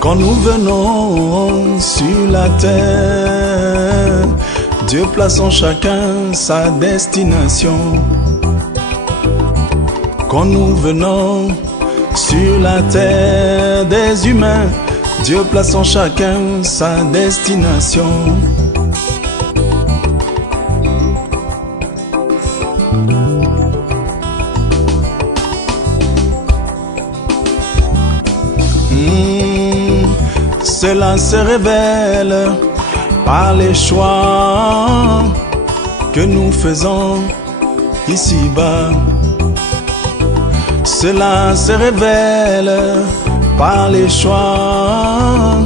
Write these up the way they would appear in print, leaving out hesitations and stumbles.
Quand nous venons sur la terre, Dieu place en chacun sa destination. Quand nous venons sur la terre des humains, Dieu place en chacun sa destination. Cela se révèle par les choix que nous faisons ici-bas. Cela se révèle par les choix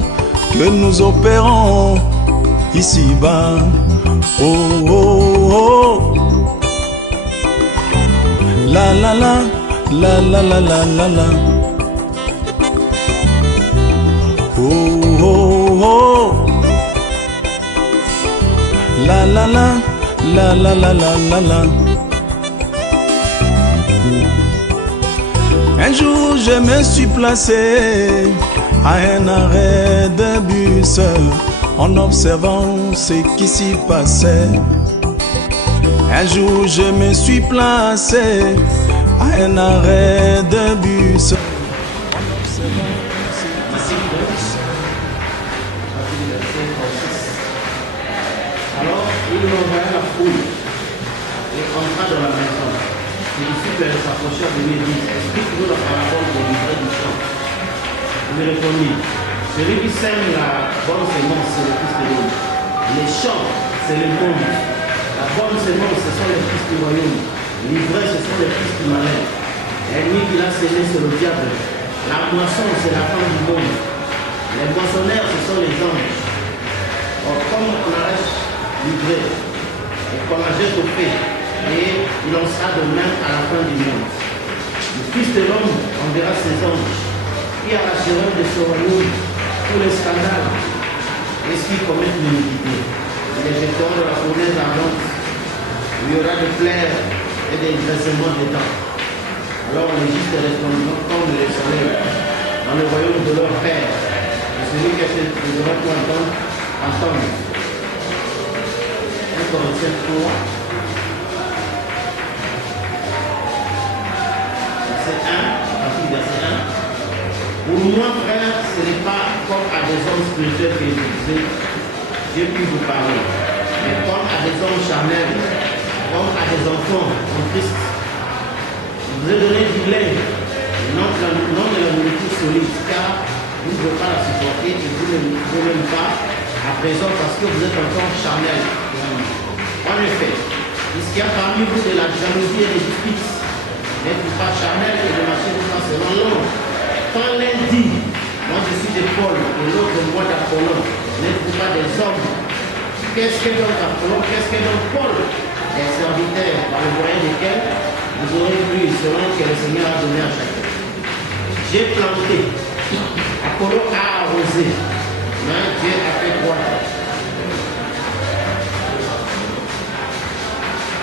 que nous opérons ici-bas. Oh, oh, oh. La la la, la la la la la la. Oh, oh, oh. La la la, la la la la la la. Un jour je me suis placé à un arrêt de bus en observant ce qui s'y passait. Un jour je me suis placé à un arrêt de bus en observant ce qui s'y passait. Alors il envoya la foule et entra dans la maison. Les disciples s'approchèrent de lui et dirent: explique-nous la parabole des livrets du champ. Il me répondit: celui qui sème la bonne sémence, c'est le Fils de l'homme. Les champs, c'est le monde. La bonne sémence, ce sont les fils du royaume. Les livrets, ce sont les fils du malin. L'ennemi qui l'a sémé, c'est le diable. La moisson, c'est la fin du monde. Les moissonneurs, ce sont les anges. Or, comme on arrache livré et qu'on la jette au feu, et il en sera de même à la fin du monde. Le Fils de l'homme enverra ses anges qui arracheront de ce royaume tous les scandales et ceux qui commettent l'iniquité. Ils les jetteront de la fournaise ardente. Il y aura des plaies et des graissements des dents. Alors les justes répondront comme le soleil dans le royaume de leur Père. Et celui qui a fait le droit pour entendre, entendre. 1 Corinthiens 3. Pour moi, frère, ce n'est pas comme à des hommes spirituels que j'ai pu vous parler, mais comme à des hommes charnels, comme à des enfants en Christ. Je vous ai donné du lait, non de la nourriture solide, car vous ne pouvez pas la supporter et vous ne pouvez même pas à présent parce que vous êtes encore charnel. En effet, puisqu'il y a parmi vous de la jalousie et des disputes, n'êtes-vous pas charnel et de marcher tout ça selon l'homme? Quand l'un dit, moi je suis de Paul, et l'autre moi d'Apollon, n'êtes-vous pas des hommes? Qu'est-ce que donc Apollon? Qu'est-ce que donc Paul? Des serviteurs par le moyen desquels vous aurez vu selon que le Seigneur a donné à chacun. J'ai planté, Apollon a arrosé, mais Dieu a fait croître.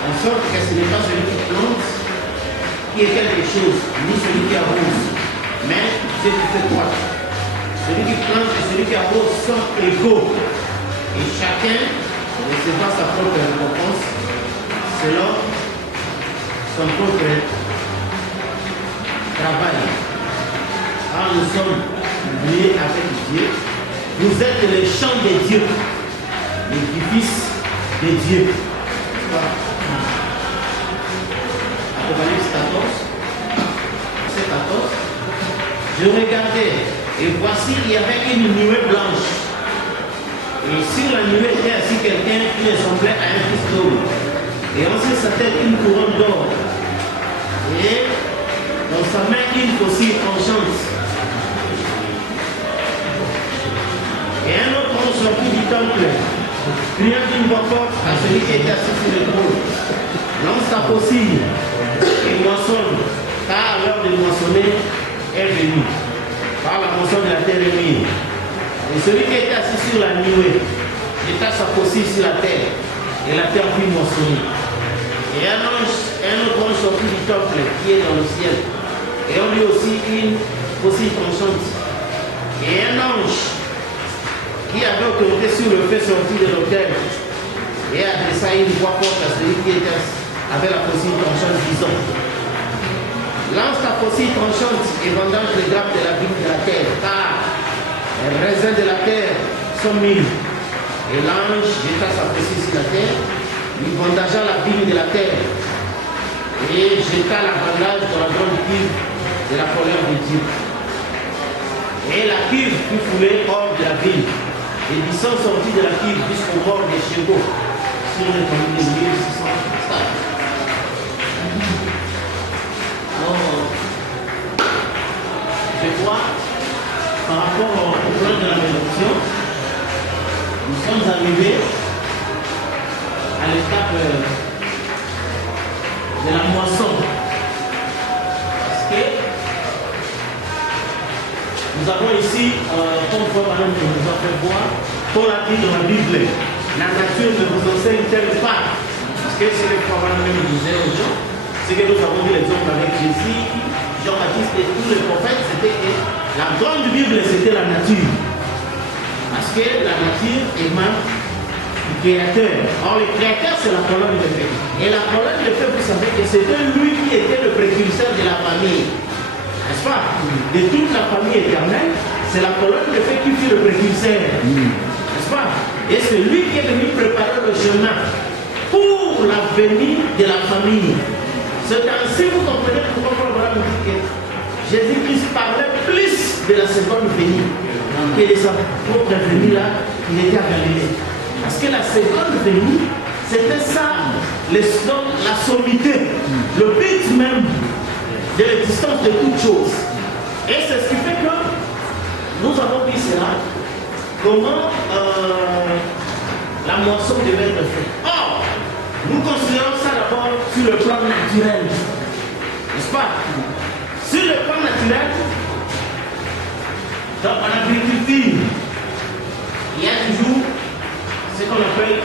En sorte que ce n'est pas celui qui plante qui est quelque chose, ni celui qui arrose, mais Dieu qui fait croître. Celui qui plante et celui qui arrose sont égaux. Et chacun recevra sa propre récompense selon son propre travail. Car nous sommes liés avec Dieu. Vous êtes les champs de Dieu, l'édifice de Dieu. Apocalypse 14, verset 14. Je regardais et voici il y avait une nuée blanche. Et sur la nuée était assis quelqu'un qui ressemblait à un fils d'homme. Et en sa tête une couronne d'or. Et dans sa main une faucille tranchante. Et un autre ange sortit du temple, criant d'une voix forte à celui qui était assis sur le trône: lance ta faucille et moissonne, car l'heure de moissonner est venue, car la moisson de la terre est mise. Et celui qui était assis sur la nuée jeta sa faucille sur la terre, et la terre fut moissonnée. Et un autre ange sortit du temple qui est dans le ciel, et on lui aussi une faucille tranchante. Et un ange qui avait autorité sur le feu sortit de l'autel, et adressa une voix forte à celui qui était avec la faucille tranchante, disant: lance ta faucille tranchante et vendange les grappes de la vigne de la terre, car les raisins de la terre sont mûrs. Et l'ange jeta sa faucille sur la terre, lui vendagea la vigne de la terre, et jeta la vendage dans la grande cuve de la colère de Dieu. Et la cuve fut foulée hors de la vigne, et du sang sortit de la cuve jusqu'au bord des chevaux, sur les familles de 1600 stades. Je crois, par rapport au plan de la révolution, nous sommes arrivés à l'étape de la moisson. Parce que nous avons ici, comme Madame nous a fait voir, Paul a dit dans la Bible, la nature ne vous enseigne-t-elle pas? Parce que c'est le Frère même disait aux gens, c'est que nous avons vu l'exemple avec Jésus, Jean-Baptiste et tous les prophètes, c'était que la grande Bible, c'était la nature. Parce que la nature émane du Créateur. Or, le Créateur, c'est la colonne de feu. Et la colonne de feu, vous savez que c'était lui qui était le précurseur de la famille. N'est-ce pas? De toute la famille éternelle, c'est la colonne de feu qui fut le précurseur. N'est-ce pas? Et c'est lui qui est venu préparer le chemin pour la venue de la famille. C'est ainsi que vous comprenez pourquoi Paul nous dit que Jésus-Christ parlait plus de la seconde venue que de sa propre venue là, il était à Galilée. Parce que la seconde venue, c'était ça, la sommité, le but même de l'existence de toutes choses. Et c'est ce qui fait que nous avons vu cela, comment la moisson devait être faite. Or, nous considérons ça d'abord sur le plan naturel. N'est-ce pas? Sur le plan naturel, donc en agriculture, il y a toujours ce qu'on appelle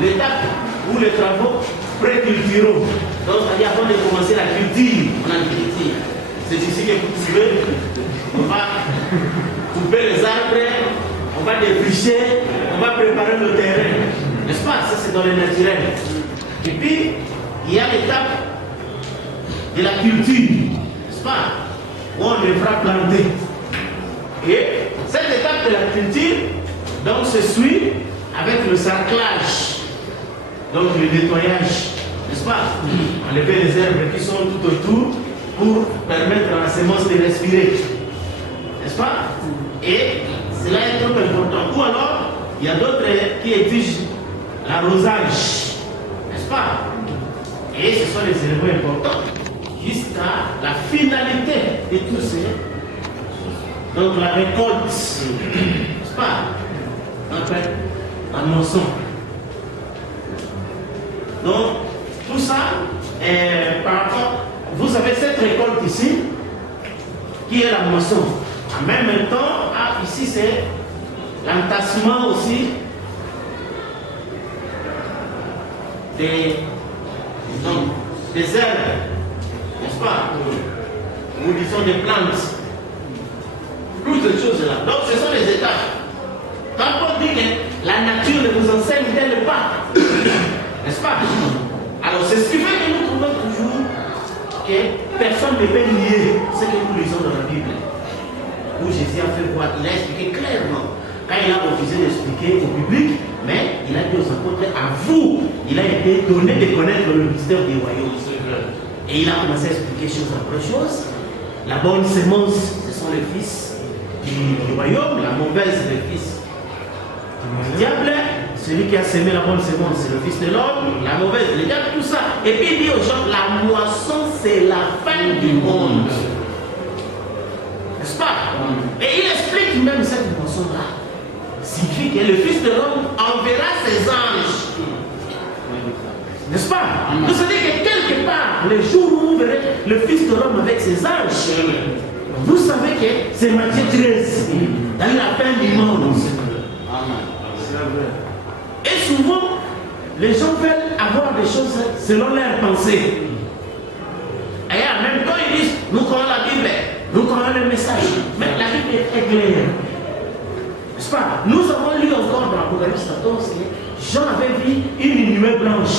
l'étape ou les travaux pré-culturaux. Donc, c'est-à-dire avant de commencer la culture en agriculture. C'est ici que vous suivez. On va couper les arbres, on va défricher, on va préparer le terrain. N'est-ce pas? Ça, c'est dans le naturel. Et puis, il y a l'étape de la culture, n'est-ce pas? Où on devra planter. Et cette étape de la culture, donc, se suit avec le sarclage, donc le nettoyage, n'est-ce pas? Enlever les herbes qui sont tout autour pour permettre à la semence de respirer, n'est-ce pas? Et cela est trop important. Ou alors, il y a d'autres qui exigent l'arrosage, n'est-ce pas? Et ce sont les éléments importants jusqu'à la finalité de tout ça. Donc la récolte, n'est-ce pas? En fait, la moisson. Donc, tout ça, par rapport, vous avez cette récolte ici, qui est la moisson. En même temps, ici c'est l'entassement aussi des herbes, n'est-ce pas? Ou disons des plantes. Toutes ces choses-là. Donc ce sont les étapes. Quand on dit que la nature ne nous enseigne-t-elle pas, n'est-ce pas? Alors c'est ce qui fait que nous trouvons toujours que personne ne peut nier ce que nous lisons dans la Bible. Où Jésus a fait voir, il a expliqué clairement. Quand il a refusé d'expliquer au public, mais il a dit aux apôtres, à vous, il a été donné de connaître le mystère du royaume. Et il a commencé à expliquer chose après chose. La bonne sémence, ce sont les fils du royaume, la mauvaise, c'est les fils du diable. Celui qui a semé la bonne sémence, c'est le fils de l'homme, la mauvaise, le diable, tout ça. Et puis il dit aux gens, la moisson, c'est la fin du monde. N'est-ce pas? Et il explique même cette moisson-là. Signifie que le fils de l'homme enverra ses anges. N'est-ce pas? Donc c'est-à-dire que quelque part, le jour où vous verrez le fils de l'homme avec ses anges, Vous savez que c'est Matthieu 13, dans la fin du monde. Et souvent, les gens veulent avoir des choses selon leur pensée. Et en même temps, ils disent, nous croyons la Bible, nous croyons le message. Mais la Bible est claire. N'est-ce pas? Nous avons lu encore dans l'Apocalypse 14 que Jean avait vu une nuée blanche.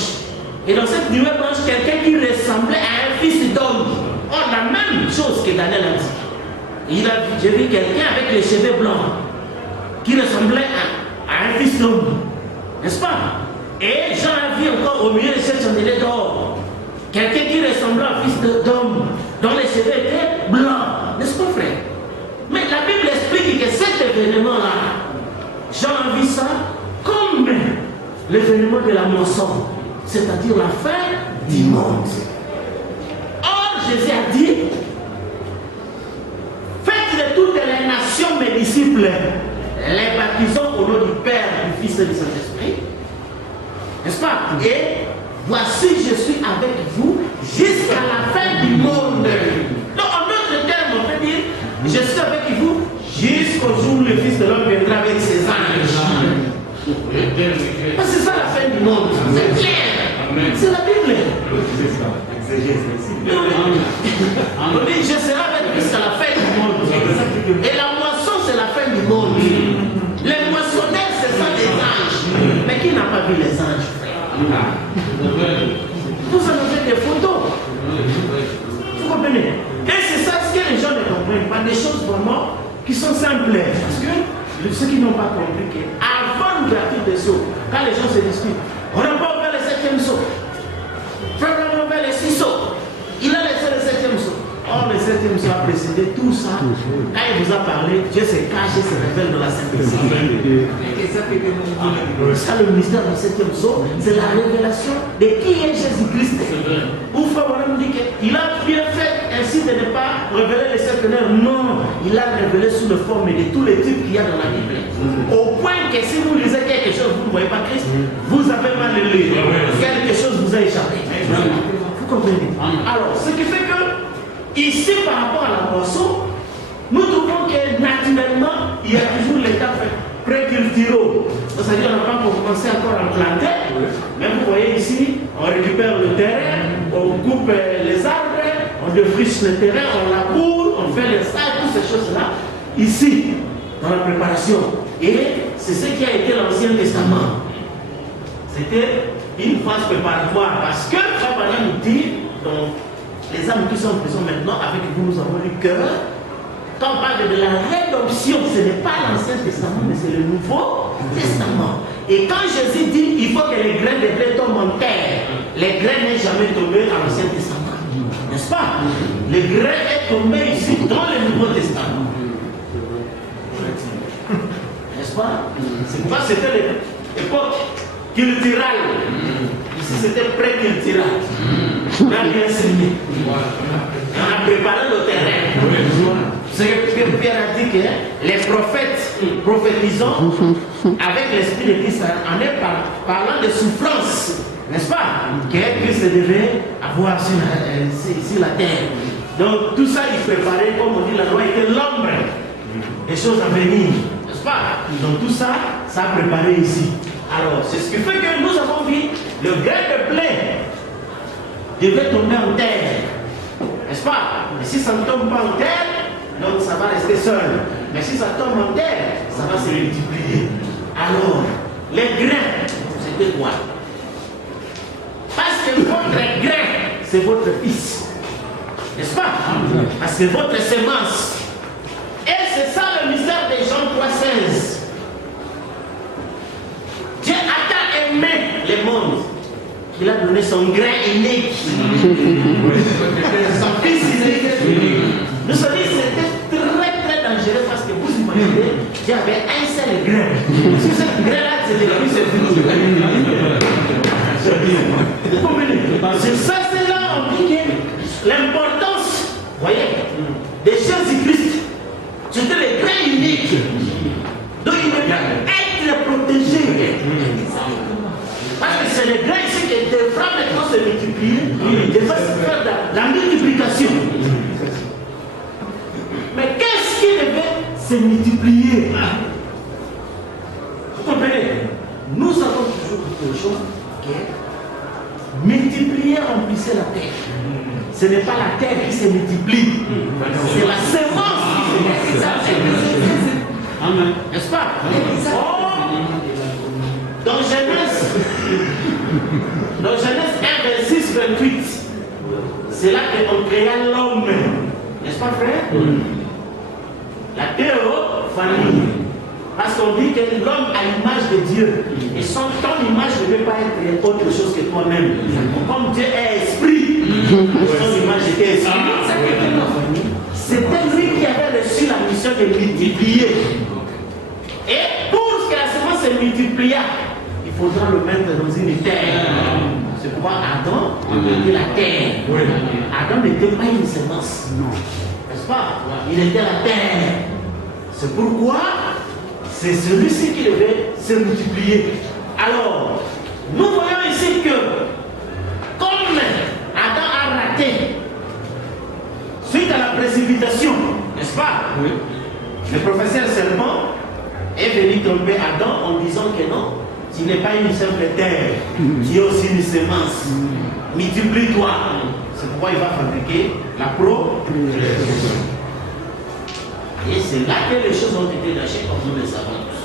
Et dans cette nuée blanche, quelqu'un qui ressemblait à un fils d'homme. Or, la même chose que Daniel a dit. J'ai vu quelqu'un avec les cheveux blancs qui ressemblait à un fils d'homme. N'est-ce pas? Et Jean a vu encore au milieu de cette chandelier d'or quelqu'un qui ressemblait à un fils d'homme dont les cheveux étaient blancs. N'est-ce pas, frère? Mais la Bible explique que cet événement-là, Jean a vu ça comme l'événement de la moisson, c'est-à-dire la fin du monde. Or, Jésus a dit, faites de toutes les nations mes disciples, les baptisons au nom du Père, du Fils et du Saint-Esprit. N'est-ce pas? Et voici, je suis avec vous jusqu'à la fin du monde. Donc, en d'autres termes, on peut dire, je suis avec vous jusqu'au jour où le Fils de l'homme viendra avec ses anges. Parce que c'est ça la fin du monde. C'est clair. C'est la Bible. On dit, je serai avec lui jusqu'à la fin du monde. Et la moisson, c'est la fin du monde. Les moissonneurs, c'est ça des anges. Mais qui n'a pas vu les anges, frère? Vous en avez des photos. Vous comprenez? Et c'est ça ce que les gens ne comprennent pas. Des choses vraiment qui sont simples. Parce que ceux qui n'ont pas compris qu'avant l'ouverture des sceaux, quand les gens se disputent, on n'a pas ouvert le 7e sceau. Frère, on a ouvert les 6 sceaux. Il a laissé le 7e sceau. Or, le 7e sceau a précédé tout ça. Quand il vous a parlé, Dieu se cache et se révèle dans la simplicité. Ça, le mystère du 7e sceau, c'est la révélation de qui est Jésus-Christ. Ou frère, on nous dit qu'il a bien fait ainsi de ne pas révéler les 7 ténèbres. Non, il a révélé sous la forme de tous les types qu'il y a dans la Bible. Au point que si vous lisez quelque chose, vous ne voyez pas Christ, vous avez mal lu. Quelque chose vous a échappé. Vous comprenez? Alors, ce qui fait que ici, par rapport à la moisson, nous trouvons que naturellement, il y a toujours l'étape pré-culturaux. C'est-à-dire qu'on n'a pas commencé encore à planter. Mais vous voyez ici, on récupère le terrain, on coupe les arbres, on défriche le terrain, on laboure, on fait les sacs, toutes ces choses-là. Ici, dans la préparation. Et c'est ce qui a été l'Ancien Testament. C'était une phase préparatoire. Parce que Frère Branham nous dit, donc, les âmes qui sont en prison maintenant, avec vous, nous avons lu que quand on parle de la rédemption, ce n'est pas l'Ancien Testament, mais c'est le Nouveau Testament. Et quand Jésus dit il faut que les grains de blé tombent en terre, les grains n'est jamais tombé dans l'Ancien Testament. N'est-ce pas? Les grains est tombé ici dans le Nouveau Testament. N'est-ce pas? C'est pourquoi c'était l'époque culturelle. Ici c'était pré-culturel. On a bien enseigné. On a préparé le terrain. C'est que Pierre a dit que les prophètes prophétisant avec l'esprit de Christ en est parlant de souffrance, n'est-ce pas? Que Christ devait avoir sur la terre. Donc tout ça il préparait, comme on dit, la loi était l'ombre des choses à venir, n'est-ce pas? Donc tout ça, ça a préparé ici. Alors c'est ce qui fait que nous avons vu le grain de blé devait tomber en terre, n'est-ce pas? Et si ça ne tombe pas en terre, donc ça va rester seul. Mais si ça tombe en terre, ça va se multiplier. Alors, les grains, c'était quoi? Parce que votre grain, c'est votre fils. N'est-ce pas? Parce que votre semence. Et c'est ça le mystère de Jean 3,16. Dieu a tant aimé le monde qu'il a donné son grain unique. Son fils unique. Nous sommes dit que c'était très dangereux parce que vous imaginez, Dieu avait un seul grain. Si ce grain-là, c'est le plus, c'est fini. C'est ça, c'est là, on dit que l'importance, vous voyez, des Jésus-Christ, c'était le grain unique. Donc il devait être protégé. Parce que c'est le grain ici qui devra maintenant se multiplier. Il devra se faire la multiplication. c'est multiplier. Vous comprenez? Nous avons toujours quelque chose qui est multiplier, remplissez la terre. Ce n'est pas la terre qui se multiplie, c'est la semence qui se multiplie. Amen. N'est-ce pas? Dans Genèse 1, 26, 28, c'est là qu'on créa l'homme. N'est-ce pas, frère? La théophanie. Parce qu'on dit que l'homme a l'image de Dieu. Et sans ton image ne peut pas être autre chose que toi-même. Comme Dieu est esprit, son image était esprit. C'était lui qui avait reçu la mission de multiplier. Et pour que la semence se multiplie, il faudra le mettre dans une terre. C'est pourquoi Adam était la terre. Adam n'était pas une semence. N'est-ce pas? Il était la terre. C'est pourquoi c'est celui-ci qui devait se multiplier. Alors, nous voyons ici que comme Adam a raté suite à la précipitation, n'est-ce pas? Oui. Le professeur serpent est venu tromper Adam en disant que non, tu n'es pas une simple terre, tu es aussi une semence. Multiplie-toi. C'est pourquoi il va fabriquer la procréation. Et c'est là que les choses ont été lâchées comme nous le savons tous.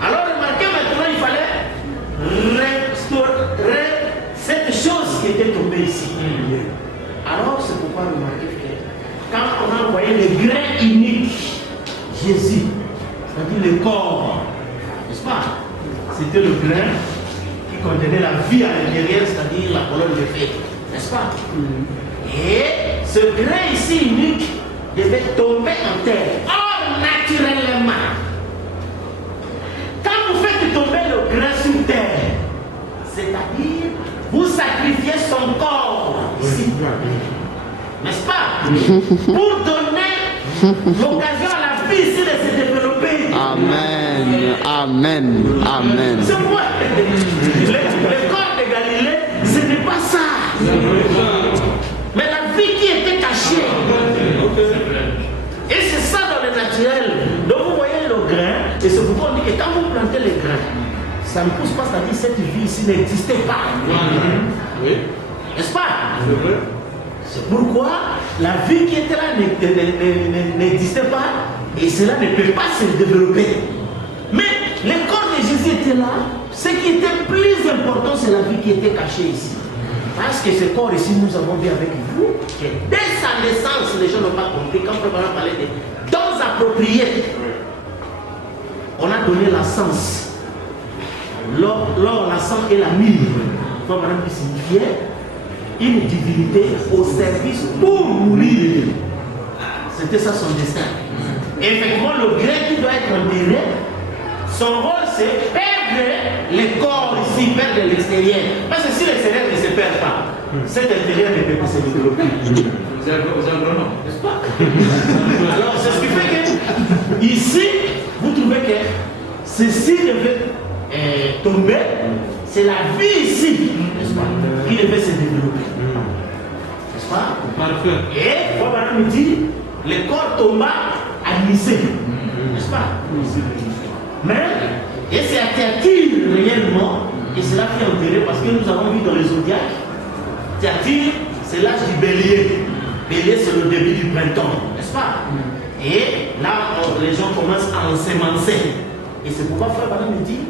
Alors remarquez maintenant, il fallait restaurer cette chose qui était tombée ici. Alors c'est pourquoi remarquez que quand on a envoyé le grain unique, Jésus, c'est-à-dire le corps, n'est-ce pas? C'était le grain qui contenait la vie à l'intérieur, c'est-à-dire la colonne de feu, n'est-ce pas? Et ce grain ici unique devait tomber en terre. Or, naturellement, quand vous faites tomber le grain sur terre, c'est-à-dire vous sacrifiez son corps ici, n'est-ce pas? Pour donner l'occasion à la vie ici de se développer. Amen. Amen. Amen. C'est pourquoi le corps de Galilée, ce n'est pas ça. Mais la vie qui était cachée. Et c'est ça dans le naturel. Donc vous voyez le grain, et c'est pourquoi on dit que quand vous plantez les grains, ça ne pousse pas, c'est-à-dire cette vie ici n'existait pas. Oui. N'est-ce pas? C'est pourquoi la vie qui était là n'existait pas, et cela ne peut pas se développer. Mais le corps de Jésus était là. Ce qui était plus important, c'est la vie qui était cachée ici. Parce que ce corps ici, nous avons vu avec vous que dès sa naissance, les gens n'ont pas compris. Quand on parlait de dons appropriés, on a donné la sens. L'or, la sang et la myrrhe, comme on a signifié une divinité au service pour mourir. C'était ça son destin. Effectivement, le grain qui doit être enterré, son rôle c'est perdre le corps ici, perdre l'extérieur. Parce que si l'extérieur ne se perd pas, cet intérieur ne peut pas se développer. N'est-ce pas? Alors c'est ce qui fait que ici, vous trouvez que ceci devait tomber, c'est la vie ici, n'est-ce pas, qui devait se développer. N'est-ce pas? Parfait. Et, voilà, me dit, le corps tomba à Nicée. N'est-ce pas? Mais, et c'est à Thyatire réellement, et c'est là qui est enterré, parce que nous avons vu dans les zodiaques, Thyatire, c'est l'âge du bélier. Bélier, c'est le début du printemps, n'est-ce pas? Et là, les gens commencent à ensemencer. Et c'est pourquoi Frère Branham me dit,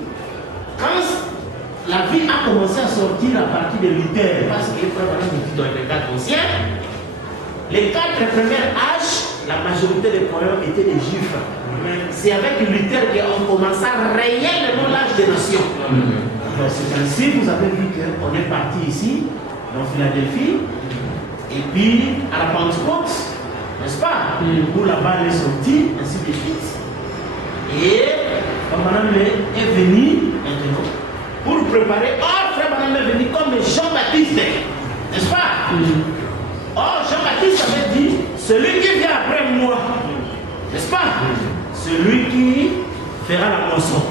quand la vie a commencé à sortir à partir de Luther, parce que Frère Branham me dit dans les 4 anciens, les 4 premiers âges, la majorité des croyants étaient des juifs. C'est avec Luther qu'on commença réellement l'âge des nations. Donc c'est ainsi, vous avez vu qu'on est parti ici, dans Philadelphie, et puis à la Pentecôte, n'est-ce pas? Où la balle est sortie, ainsi de suite. Et Frère Branham est venu maintenant pour préparer. Or, Frère Branham est venu comme Jean-Baptiste, n'est-ce pas? Or, Jean-Baptiste avait dit, celui qui vient après moi, n'est-ce pas? Celui qui fera la moisson,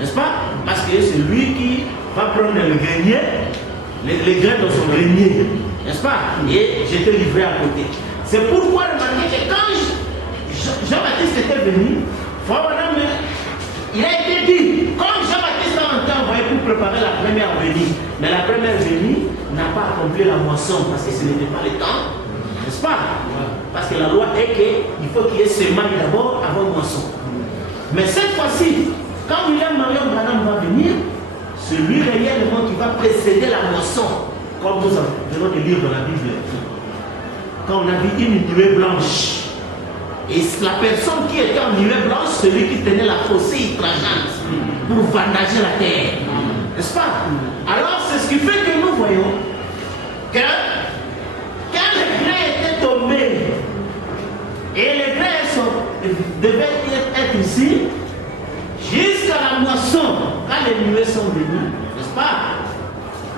n'est-ce pas? Parce que c'est lui qui va prendre le grenier, les grains dans son grenier, n'est-ce pas? Et j'étais livré à côté. C'est pourquoi remarquez que quand Jean-Baptiste était venu, il a été dit, comme Jean-Baptiste a envoyé pour préparer la première venue, mais la première venue n'a pas accompli la moisson parce que ce n'était pas le temps, n'est-ce pas? Parce que la loi est qu'il faut qu'il y ait semaille d'abord avant moisson. Mais cette fois-ci, quand William Marion Branham va venir, c'est lui réellement qui va précéder la moisson, comme nous venons de lire dans la Bible. Quand on a vu une nuée blanche, et la personne qui était en nuée blanche, celui qui tenait la fossée ultrageante pour vendager la terre. N'est-ce pas? Alors c'est ce qui fait que nous voyons que quand les grains étaient tombés et les grains devaient être ici, jusqu'à la moisson, quand les nuées sont venues, n'est-ce pas?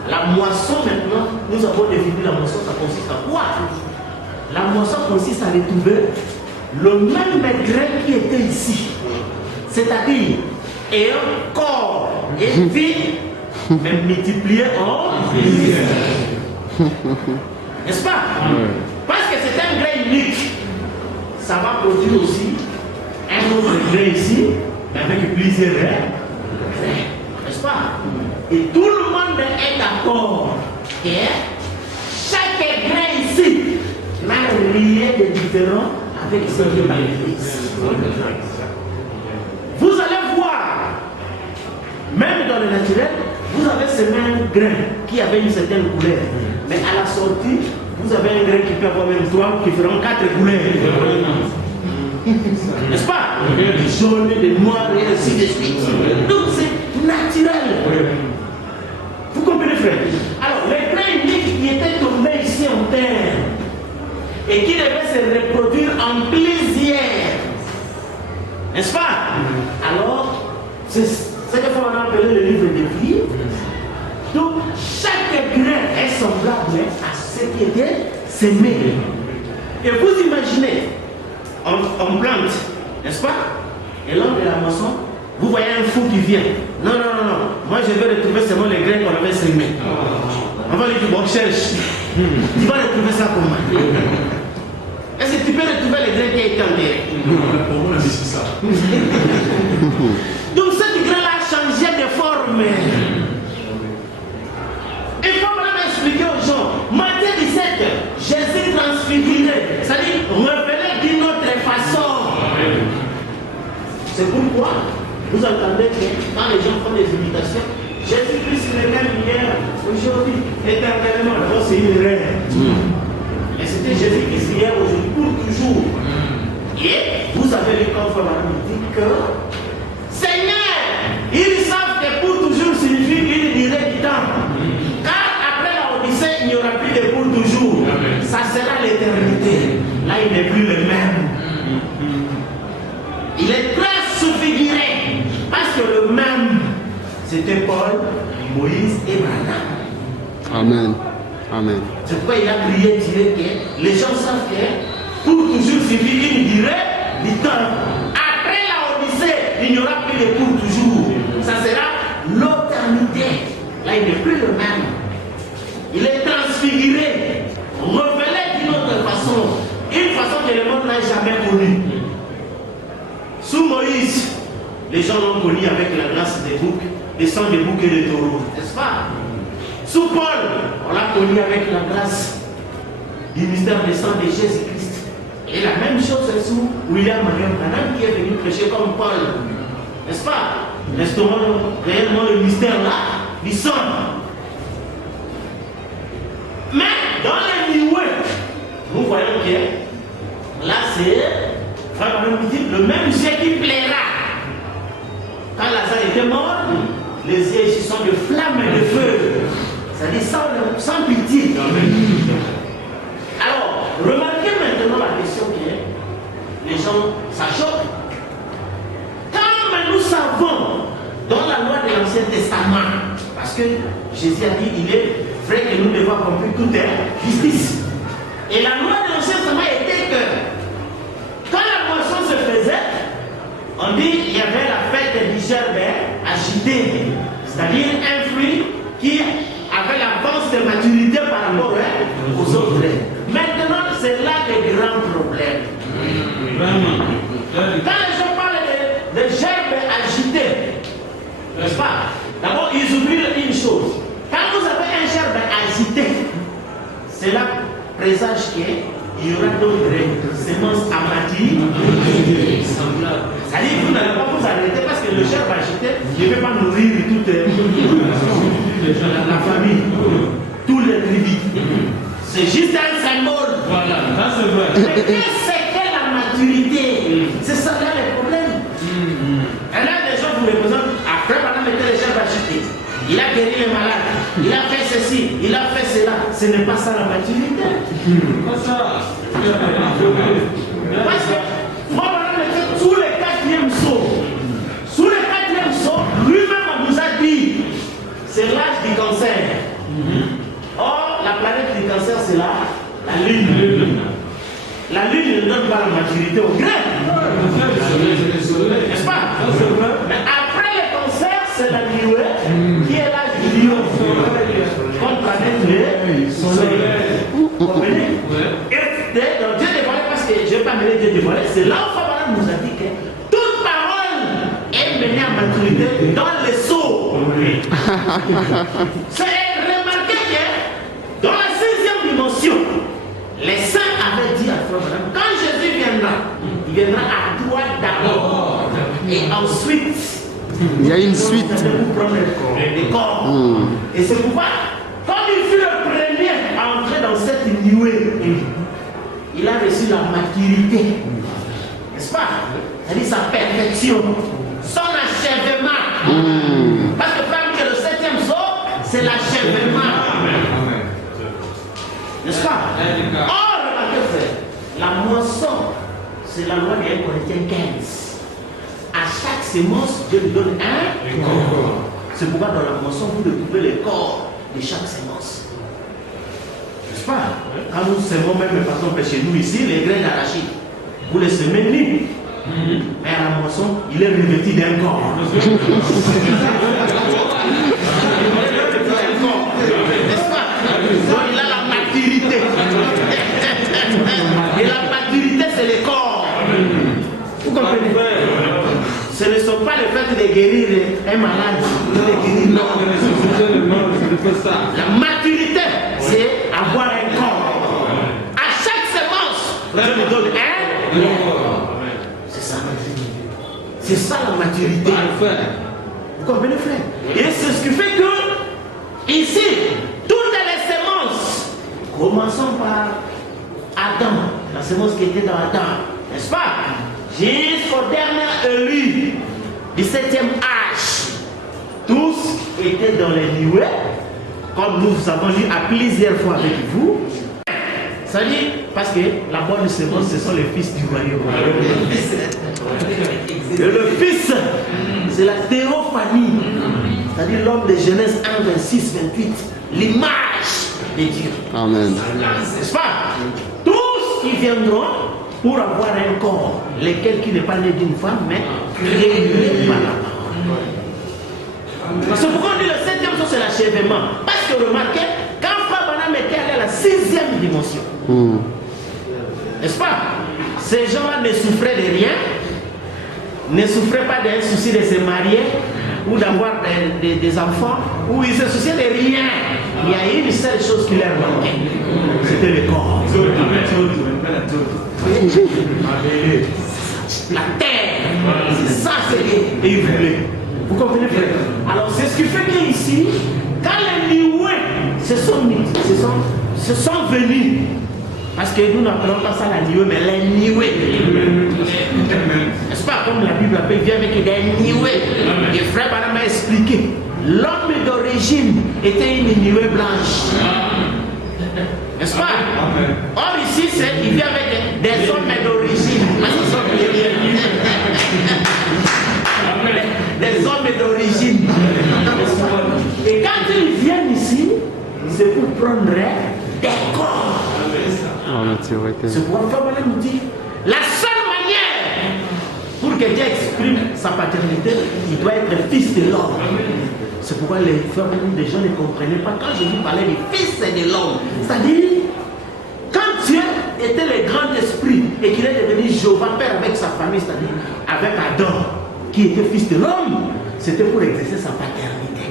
La moisson maintenant, nous avons défini la moisson, ça consiste à quoi? La moisson consiste à retrouver le même grain qui était ici, c'est-à-dire un corps et vie, mais multiplié en n'est-ce pas? Parce que c'est un grain unique, ça va produire aussi un autre grain ici, mais avec plusieurs grains, n'est-ce pas? Et tout le monde est d'accord que chaque grain ici n'a rien de différent avec ce qui est dans l'Église. Vous allez voir, même dans le naturel, vous avez ce même grain qui avait une certaine couleur. Mais à la sortie, vous avez un grain qui peut avoir même 3 qui feront 4 couleurs. N'est-ce pas? Des jaunes, des noirs et ainsi de suite. Donc c'est naturel. Vous comprenez, frère? Alors, les grains uniques qui étaient tombés ici en terre et qui devaient se reproduire en plaisir, n'est-ce pas? Alors, c'est ce qu'on a appelé le livre de vie. Donc, chaque grain est semblable à ce qui était semé. Et vous imaginez, on plante, n'est-ce pas? Et lors de la moisson, vous voyez un fou qui vient. Non, non, non, non. Moi, je vais retrouver seulement les grains qu'on avait semés. On va lui dire, bon, cherche. Tu vas retrouver ça pour moi. Est-ce que tu peux retrouver les grains qui ont été enterrés? On a dit ça. Donc, ce grain-là a changé de forme. Il faut même expliquer aux gens. Matthieu 17, Jésus transfiguré, c'est-à-dire révélé d'une autre façon. C'est pourquoi vous entendez que quand les gens font des imitations, Jésus-Christ est le même hier, aujourd'hui, éternellement. Alors c'est une erreur. Et c'était Jésus-Christ hier, aujourd'hui, pour toujours. Et vous avez lu comme Frère dit que Seigneur, ils savent que pour toujours signifie une durée du temps. Car après la Odyssée, il n'y aura plus de pour toujours. Ça sera l'éternité. Là, il n'est plus le même. Il est transfiguré. Parce que le même, c'était Paul, Moïse et Branham. Amen. Amen. C'est pourquoi il a prié Dieu que les gens savent que pour toujours signifie une durée du temps. Après la Odyssée, il n'y aura plus de pour toujours. Ça sera l'éternité. Là, il n'est plus le même. Il est transfiguré, révélé d'une autre façon. Une façon que le monde n'a jamais connue. Sous Moïse, les gens l'ont connu avec la grâce des boucs, des sangs des boucs et des taureaux, n'est-ce pas? Sous Paul, on l'a connu avec la grâce du mystère des sangs de Jésus-Christ. Et la même chose est sous William Marion Branham qui est venu prêcher comme Paul, n'est-ce pas? Restaurons réellement le mystère là, du sang. Mais dans les nuées, nous voyons que là c'est le même Dieu qui plaira. Quand Lazare était mort, les yeux ici sont de flammes et de feu. C'est-à-dire sans pitié. Alors, remarquez maintenant la question qui est, les gens s'achoquent. Comme nous savons dans la loi de l'Ancien Testament, parce que Jésus a dit, il est vrai que nous devons accomplir toute justice. Et la loi de l'Ancien Testament était que quand la moisson se faisait, on dit qu'il y avait la fête du gerbet agité, c'est-à-dire un fruit qui avait l'avance de maturité par rapport aux autres. Maintenant, c'est là le grand problème. N'est-ce pas? D'abord, ils oublient une chose. Quand vous avez un gerbe agité, cela présage qu'il y aura d'autres semences amatiques. C'est-à-dire que vous n'allez pas vous arrêter parce que le gerbe agité ne peut pas nourrir toute la famille, tous les tribus. C'est juste un symbole. Voilà, ça c'est vrai. Mais qu'est-ce que la maturité? C'est ça là le problème. Et là, les gens vous représentent, après, madame était les gerbes agités. Il a guéri les malades, il a fait ceci, il a fait cela. Ce n'est pas ça la maturité. Pas ça. Parce que moi, madame était sous le 4e saut. Sous le 4e saut, lui-même nous a dit, c'est l'âge du cancer. Or, la planète du cancer, c'est la lune. La lune ne donne pas la maturité au grain. N'est-ce pas? Mais après le cancer, c'est la nuée qui est l'âge du lion. Comme planète le soleil. Vous comprenez? Et donc Dieu dévoilé, parce que je ne vais pas mêler Dieu dévoilé, c'est là où Fabara nous a dit que toute parole est menée à maturité dans les seaux. C'est remarqué que dans la 6e dimension, les saints avaient dit à Abraham, quand Jésus viendra, il viendra à droite d'abord. Et ensuite, il y a une suite. vous prendre les corps. Et c'est pourquoi, comme il fut le premier à entrer dans cette nuée, il a reçu la maturité. N'est-ce pas? C'est-à-dire sa perfection, son achèvement. Parce que frère, que le 7e saut, c'est l'achèvement. N'est-ce pas? Or, remarquez, frère, la moisson, c'est la loi de 1 Corinthiens 15. À chaque semence, Dieu lui donne un corps. C'est pourquoi dans la moisson, vous retrouvez les corps de chaque semence. N'est-ce pas? Quand nous semons, même par exemple chez nous ici, les grains d'arachide, vous les semez nus. Mais à la moisson, il est revêtu d'un corps. N'est-ce pas? Donc il a la maturité. Et la maturité, c'est le corps. Vous comprenez? Ce ne sont pas le fait de guérir un malade. Non. La maturité, c'est avoir un corps. À chaque semence, Dieu nous donne un. C'est ça. C'est ça la maturité. Vous comprenez, frère? Et c'est ce qui fait que, ici, toutes les semences, commençons par Adam, la semence qui était dans Adam, n'est-ce pas? Jusqu'au dernier élu du 7e âge, tous étaient dans les nuées, comme nous avons lu à plusieurs fois avec vous. C'est-à-dire, parce que la bonne semence, ce sont les fils du royaume. Et le fils, c'est la théophanie, c'est-à-dire l'homme de Genèse 1, 26, 28, l'image de Dieu. Amen. N'est-ce pas? Tous ils viendront pour avoir un corps, lequel qui n'est pas né d'une femme, mais créé par la parole. C'est pourquoi on dit le 7e jour, c'est l'achèvement. Parce que remarquez, quand Fabana était allé à la 6e dimension, n'est-ce pas? Ces gens-là ne souffraient de rien, ne souffraient pas d'un souci de se marier ou d'avoir des enfants, ou ils se souciaient de rien. Il y a une seule chose qui leur manquait, c'était le corps. La terre, c'est ça, c'est et ils voulaient. Vous comprenez, frère? Alors c'est ce qui fait qu'ici, quand les nuées se sont venus, parce que nous n'appelons pas ça la nuée, mais les nuées. N'est-ce pas? Comme la Bible appelle, vient avec des nuées. Et frère Madame m'a expliqué, l'homme d'origine était une nuée blanche. N'est-ce pas? Or ici, il vient avec des hommes d'origine. Des hommes d'origine. Et quand ils viennent ici, c'est pour prendre des corps. C'est pourquoi Fabana nous dit, la seule manière pour que Dieu exprime sa paternité, il doit être fils de l'homme. C'est pourquoi les gens ne comprenaient pas quand Jésus parlait du fils de l'homme. C'est-à-dire, quand Dieu était le grand esprit et qu'il est devenu Jéhovah Père avec sa famille, c'est-à-dire avec Adam, qui était fils de l'homme, c'était pour exercer sa paternité.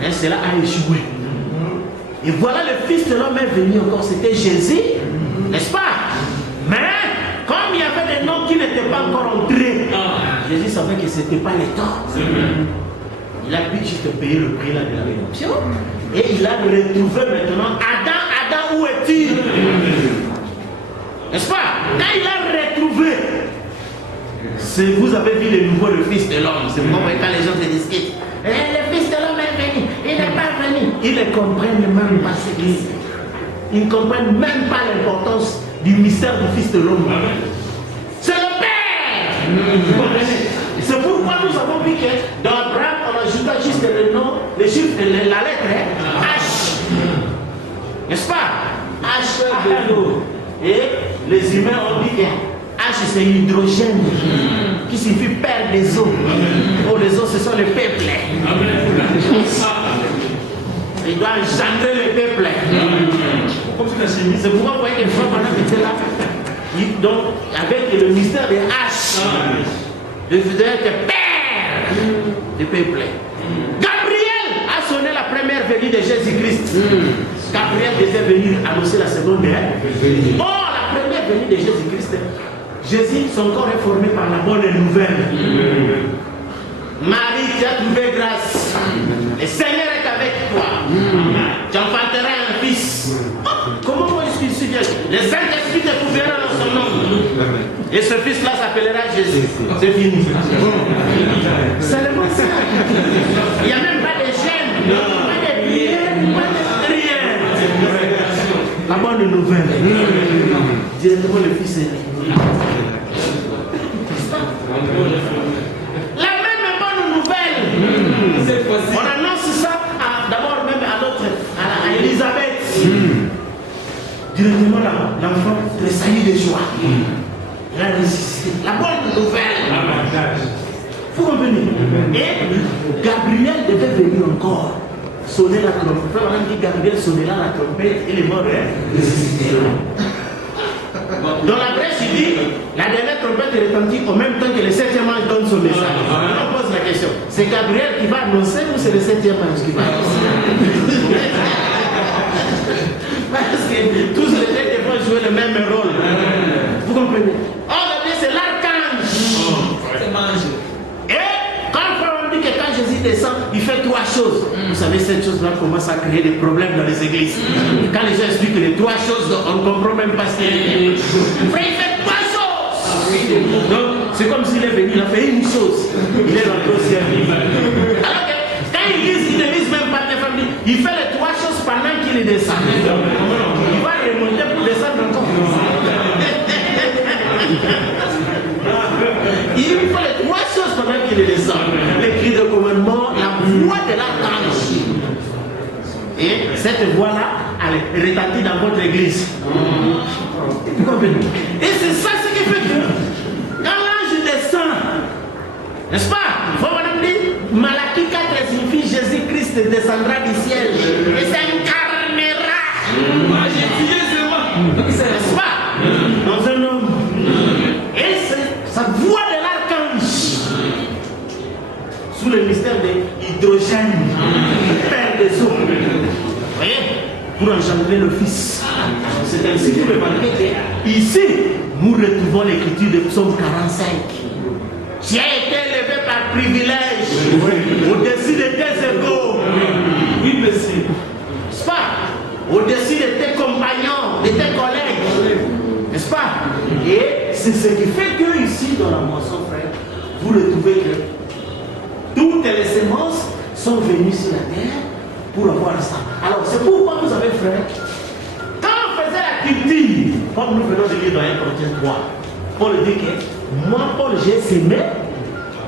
Mais cela a échoué. Et voilà, le Fils de l'homme est venu encore, c'était Jésus, n'est-ce pas? Mais comme il y avait des noms qui n'étaient pas encore entrés, Jésus savait que ce n'était pas les temps. Il a pu juste payer le prix là de la rédemption. Et il a retrouvé maintenant Adam, où es-tu? N'est-ce pas? Quand il a retrouvé, vous avez vu le nouveau, le Fils de l'homme. C'est pourquoi quand les gens se disent, le Fils de l'homme est venu, il n'est pas venu. Ils ne comprennent même pas ce qu'il dit. Ils ne comprennent même pas l'importance du mystère du Fils de l'homme. C'est le Père. Vous comprenez? C'est pourquoi nous avons vu que dans Abraham, on ajouta juste le nom, le chiffre, la lettre H. N'est-ce pas? H. Et les humains ont dit que H c'est l'hydrogène qui signifie père des eaux. Oh, les eaux, ce sont les peuples. Il doit engendrer les peuples. C'est pourquoi vous voyez que Frère Branham était là. Donc, avec le mystère des H, je faisais être père des peuples. Gabriel a sonné la première venue de Jésus-Christ. Gabriel devait venir annoncer la seconde. Or, la première venue de Jésus-Christ, Jésus, son corps est formé par la bonne nouvelle. Marie, tu as trouvé grâce. Le Seigneur est avec toi. Tu enfanteras un fils. Comment est-ce qu'il se vient? Le Saint-Esprit te couvrira dans son nom. Et ce fils-là s'appellera Jésus. C'est fini. Seulement ça. Il n'y a même pas de gêne, pas de prière, pas de rien. La bonne nouvelle. Directement le fils est né. La même bonne nouvelle. On annonce ça d'abord même à l'autre, à Elisabeth. Directement l'enfant tressaillit de joie. Il a résisté. La bonne nouvelle. Vous comprenez? Et Gabriel devait venir encore sonner la trompette. On a dit Gabriel sonnera la trompette et les morts ressusciteront. Dans la presse, il dit la dernière trompette retentit en même temps que le 7e ange donne son message. On pose la question, c'est Gabriel qui va annoncer ou c'est le 7e ange qui va annoncer? Parce que tous les deux vont jouer le même rôle. Vous comprenez? Or, c'est l'archange. Et quand on dit que quand Jésus descend, il fait 3 choses. Vous savez, cette chose-là commence à créer des problèmes dans les églises. Et quand les gens expliquent les 3 choses, on ne comprend même pas ce qu'il dit. Frère, il fait 3 choses. Donc, c'est comme s'il est venu, il a fait une chose. Il est rentré au ciel. Alors que quand il ne lise même pas tes familles, il fait les 3 choses pendant qu'il est descend. Il va remonter pour descendre encore. Il fait les 3 choses pendant qu'il est descend. Les cris de commandement, la voix de l'archange. Et cette voix-là, elle retentit dans votre église. Vous comprenez? Et c'est ça ce qui fait que quand l'ange descend, n'est-ce pas? Vous voyez, Malachie 4 signifie Jésus-Christ descendra du ciel et s'incarnera. N'est-ce pas? Dans un homme. Et c'est sa voix de l'archange sous le mystère de l'hydrogène, père des eaux. Vous voyez? Pour engendrer le Fils. C'est ainsi que vous remarquez qu'ici, nous retrouvons l'écriture de Psaume 45. Tu as été élevé par privilège au-dessus de tes égaux. Oui, monsieur. N'est-ce pas? Au-dessus de tes compagnons, de tes collègues. N'est-ce pas? Et c'est ce qui fait que ici, dans la moisson, frère, vous retrouvez que toutes les semences sont venues sur la terre pour avoir ça. Alors, c'est pourquoi vous avez, frère, quand on faisait la culture, comme nous venons de lire dans 1 Corinthiens 3, Paul dit que moi, Paul, j'ai semé,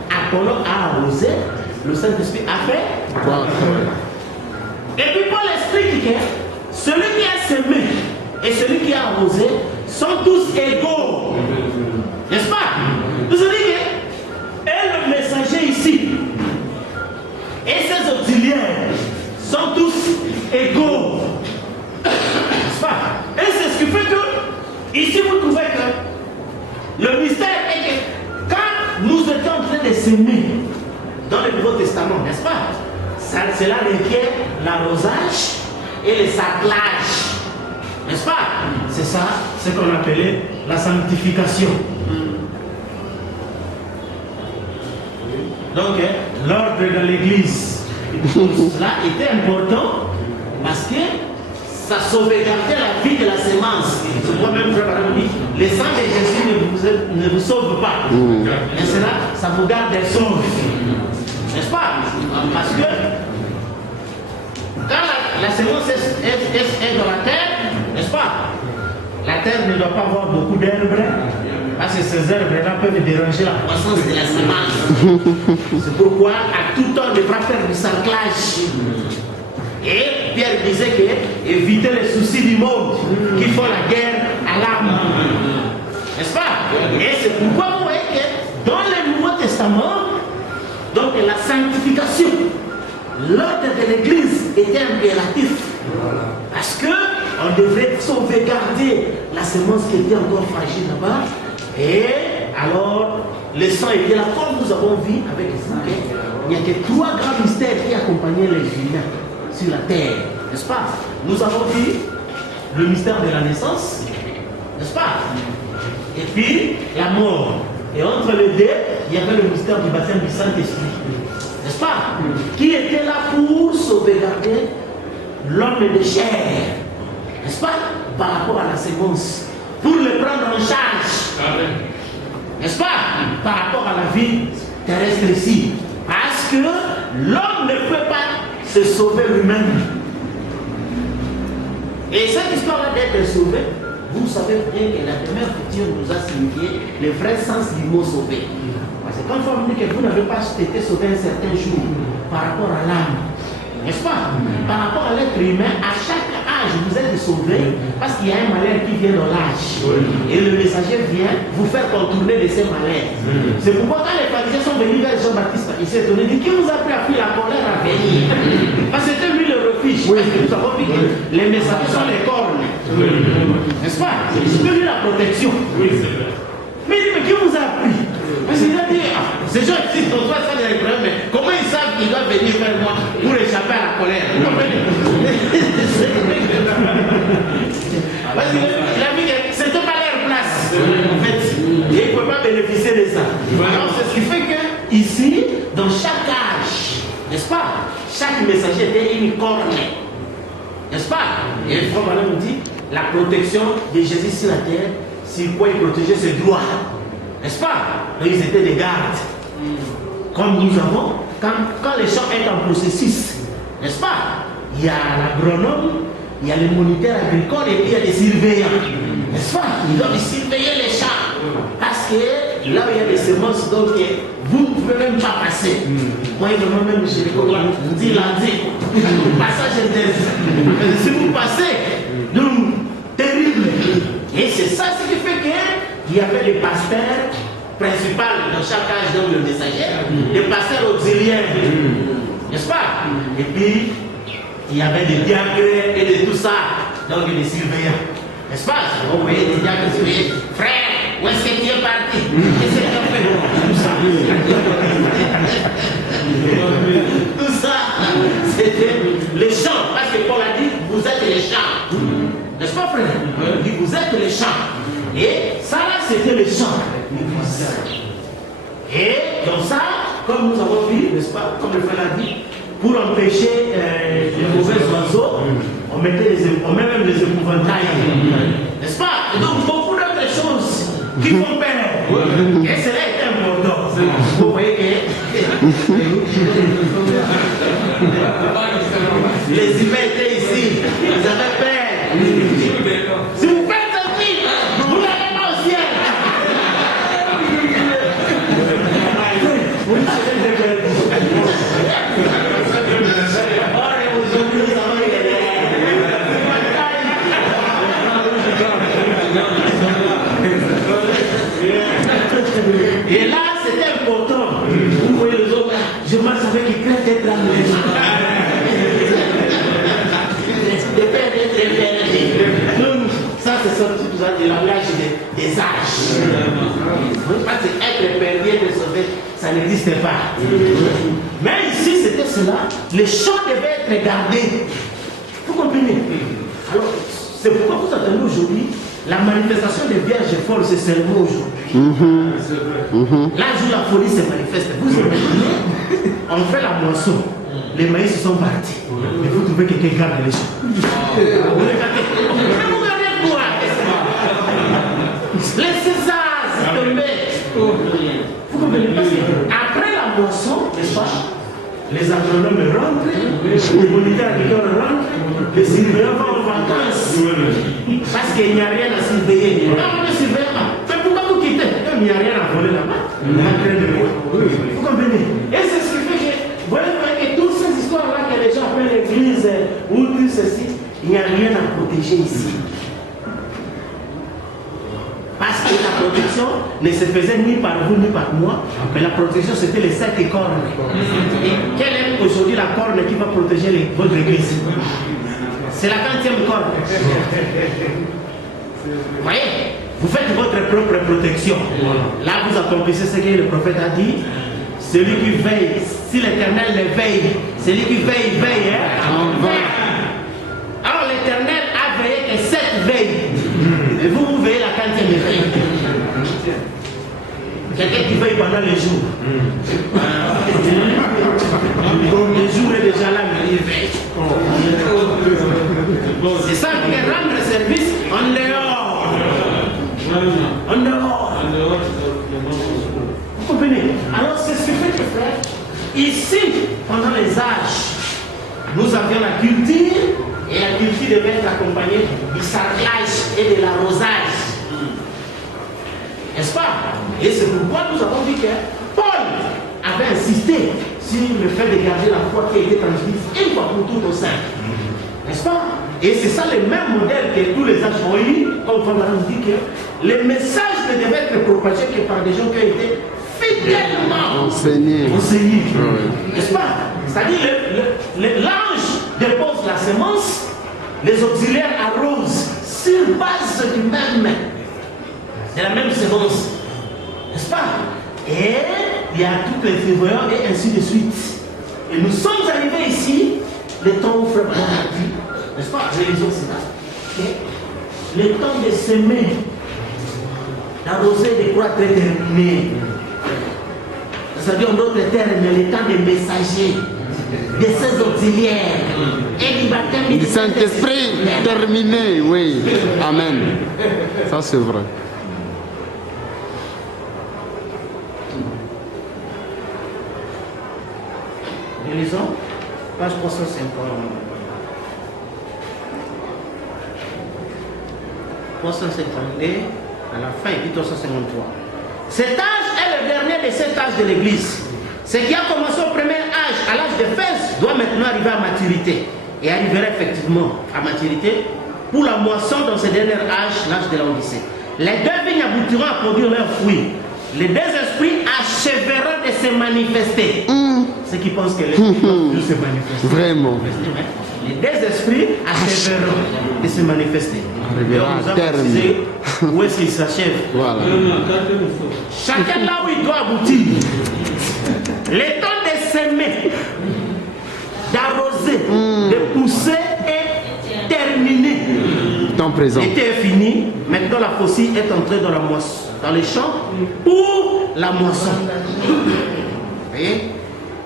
Apollo a arrosé, le Saint-Esprit a fait. Et puis Paul explique que celui qui a semé et celui qui a arrosé sont tous égaux. N'est-ce pas? Vous savez que et le messager ici et ses auxiliaires sont tous égaux. N'est-ce pas? Et c'est ce qui fait que ici vous trouvez que le mystère est que quand nous étions en train de s'aimer, dans le Nouveau Testament, n'est-ce pas? Cela requiert l'arrosage et le sarclage. N'est-ce pas? C'est ça, ce qu'on appelait la sanctification. Donc, l'ordre de l'Église, cela était important parce que ça sauvegardait la vie de la sémence. C'est moi-même, le sang de Jésus ne vous sauve pas. Mais cela, ça vous garde des sauves. N'est-ce pas? Parce que quand la sémence est dans la terre, n'est-ce pas? La terre ne doit pas avoir beaucoup d'herbes, parce que ces herbes-là peuvent déranger la croissance de la semence. C'est pourquoi à tout temps, on devra faire du sarclage. Et Pierre disait que éviter les soucis du monde qui font la guerre à l'âme. N'est-ce pas? Et c'est pourquoi vous voyez que dans le Nouveau Testament, donc la sanctification, l'ordre de l'Église était impératif. Parce qu'on devrait sauvegarder la semence qui était encore fragile là-bas. Et alors, le sang était là, comme nous avons vu avec les saints. Il n'y a que 3 grands mystères qui accompagnaient les humains sur la terre, n'est-ce pas? Nous avons vu le mystère de la naissance, n'est-ce pas? Et puis la mort. Et entre les deux, il y avait le mystère du baptême du Saint-Esprit, n'est-ce pas? Qui était là pour sauvegarder l'homme de chair, n'est-ce pas? Par rapport à la sémence, pour le prendre en charge, n'est-ce pas? Par rapport à la vie terrestre ici. Parce que l'homme ne peut pas se sauver lui-même. Et cette histoire-là d'être sauvé, vous savez bien que la demeure future nous a signifié le vrai sens du mot sauvé. Parce que quand on dit que vous n'avez pas été sauvé un certain jour par rapport à l'âme, n'est-ce pas? Par rapport à l'être humain, à chaque âge, vous êtes sauvé parce qu'il y a un malheur qui vient dans l'âge. Et le messager vient vous faire contourner de ces malheurs. C'est pourquoi quand les pharisiens sont venus vers Jean-Baptiste, il s'est étonné, dit, qui vous a pris la colère à venir? Parce que c'était lui le refuge. Parce que nous avons vu que les messagers sont les cornes. N'est-ce pas? C'est lui la protection. Mais il dit, mais qui vous a appris? Parce qu'il a dit, ces gens ici sont soit ça des problèmes, mais comment ils savent qu'ils doivent venir vers moi pour échapper à la colère? Vous comprenez? Parce qu'il a vu que c'était pas leur place, en fait. Et ils ne pouvaient pas bénéficier de ça. Alors c'est ce qui fait que ici, dans chaque âge, n'est-ce pas? Chaque messager était une corne. N'est-ce pas? Et le frère Manon nous dit, la protection de Jésus sur la terre, c'est quoi il protégeait ses droits. N'est-ce pas? Donc ils étaient des gardes. Comme nous avons, quand les champs sont en processus, n'est-ce pas? Il y a l'agronome, il y a les moniteurs agricoles et puis il y a les surveillants. N'est-ce pas? Ils doivent surveiller les champs. Parce que là où il y a des semences, donc vous ne pouvez même pas passer. Moi, moi-même, je dis lundi, passage interdit. Si vous passez, donc, terrible. Et c'est ça ce qui fait qu'il y avait les pasteurs principaux dans chaque âge, donc le messager, les pasteurs auxiliaires, n'est-ce pas? Et puis, il y avait des diacres et de tout ça, donc les surveillants, n'est-ce pas? Vous voyez des diacres surveillés, frère, où est-ce que tu es parti? Qu'est-ce que tu as fait? Tout ça, c'était les champs, parce que Paul a dit, vous êtes les champs. N'est-ce pas, frère? Il dit, vous êtes les champs. Et ça là, c'était les champs. Et dans ça, comme nous avons vu, n'est-ce pas, comme le frère l'a dit, pour empêcher les mauvais oiseaux, on met même les épouvantails. N'est-ce pas? Et donc beaucoup d'autres choses qui font peur. Et cela est important. Vous voyez que les humains étaient ici, ils avaient peur. Si vous faites un film, vous n'allez pas au ciel. Et là, c'était important. Vous voyez les autres, je m'en savais qu'ils craignent d'être là. Donc, ça, c'est sorti du langage des âges. l'héritage. Parce que être perdu, être sauvé, ça n'existait pas. Mais ici, c'était cela. Les champs devaient être gardés. Vous comprenez? Alors, c'est pourquoi vous attendez aujourd'hui la manifestation des vierges folles, c'est seulement aujourd'hui. Là où la folie se manifeste, vous imaginez, on fait la moisson, les maïs sont partis, et vous trouvez que quelqu'un garde les champs. Vous regardez quoi? Les Césars, c'est tombé. Vous comprenez? Après la moisson, n'est-ce pas? Les agronomes rentrent, les moniteurs agricoles rentrent, les surveillants vont en vacances. Parce qu'il n'y a rien à surveiller. Non, on ne surveille pas. Mais pourquoi vous quittez? Il n'y a rien à voler là-bas. Vous comprenez? Et c'est ce qui fait que, vous voyez que toutes ces histoires-là que les gens appellent l'église ou tout ceci, il n'y a rien à protéger ici. Parce que la protection ne se faisait ni par vous ni par moi, mais la protection c'était les 7 cornes. Et quelle est aujourd'hui la corne qui va protéger votre église? C'est la 40e corne. Vous voyez? Vous faites votre propre protection. Là vous accomplissez ce que le prophète a dit. Celui qui veille, si l'Éternel le veille, celui qui veille, veille. Alors l'Éternel a veillé et 7 veilles. Et vous veillez la 40e veille. Quelqu'un qui veille pendant les jours. Le jour est déjà là, mais il veille. C'est ça qui est rendre service en dehors. En dehors. Vous comprenez? Alors c'est ce que fait que frère. Ici, pendant les âges, nous avions la culture. Et la culture devait être accompagnée du sarclage et de l'arrosage. N'est-ce pas? Et c'est pourquoi nous avons dit que Paul avait insisté sur le fait de garder la foi qui a été transmise une fois pour toutes au sein. N'est-ce pas? Et c'est ça le même modèle que tous les âges ont eu, comme Frère nous dit que les messages ne devaient être propagés que par des gens qui ont été fidèlement enseignés. N'est-ce pas? C'est-à-dire l'ange dépose la semence, les auxiliaires arrosent sur base de la même semence. N'est-ce pas? Et il y a toutes les févriers et ainsi de suite. Et nous sommes arrivés ici, le temps où Frère a dit, n'est-ce pas? Réalisons cela. Le temps de semer, d'arroser, de croître est terminé. C'est-à-dire en d'autres termes, le temps des messagers, de ses auxiliaires et du baptême du Saint-Esprit terminé, oui. Amen. Ça c'est vrai. Lisons, page 350. 352 à la fin, et puis 353. Cet âge est le dernier de cet âge de l'Église. Ce qui a commencé au premier âge, à l'âge d'Éphèse, doit maintenant arriver à maturité. Et arrivera effectivement à maturité pour la moisson dans ce dernier âge, l'âge de l'Odyssée. Les deux vignes aboutiront à produire leurs fruits. Les deux esprits achèveront de se manifester. Ceux qui pensent que l'esprit doit se manifester. Vraiment. Les deux esprits achèveront de se manifester. Arrivera à terme. Où est-ce qu'il s'achève? Voilà. Chacun là où il doit aboutir. Le temps de s'aimer, d'arroser, de pousser est terminé. Temps présent. L'été est fini. Maintenant la faucille est entrée dans la moisson, dans les champs pour la moisson. Voyez?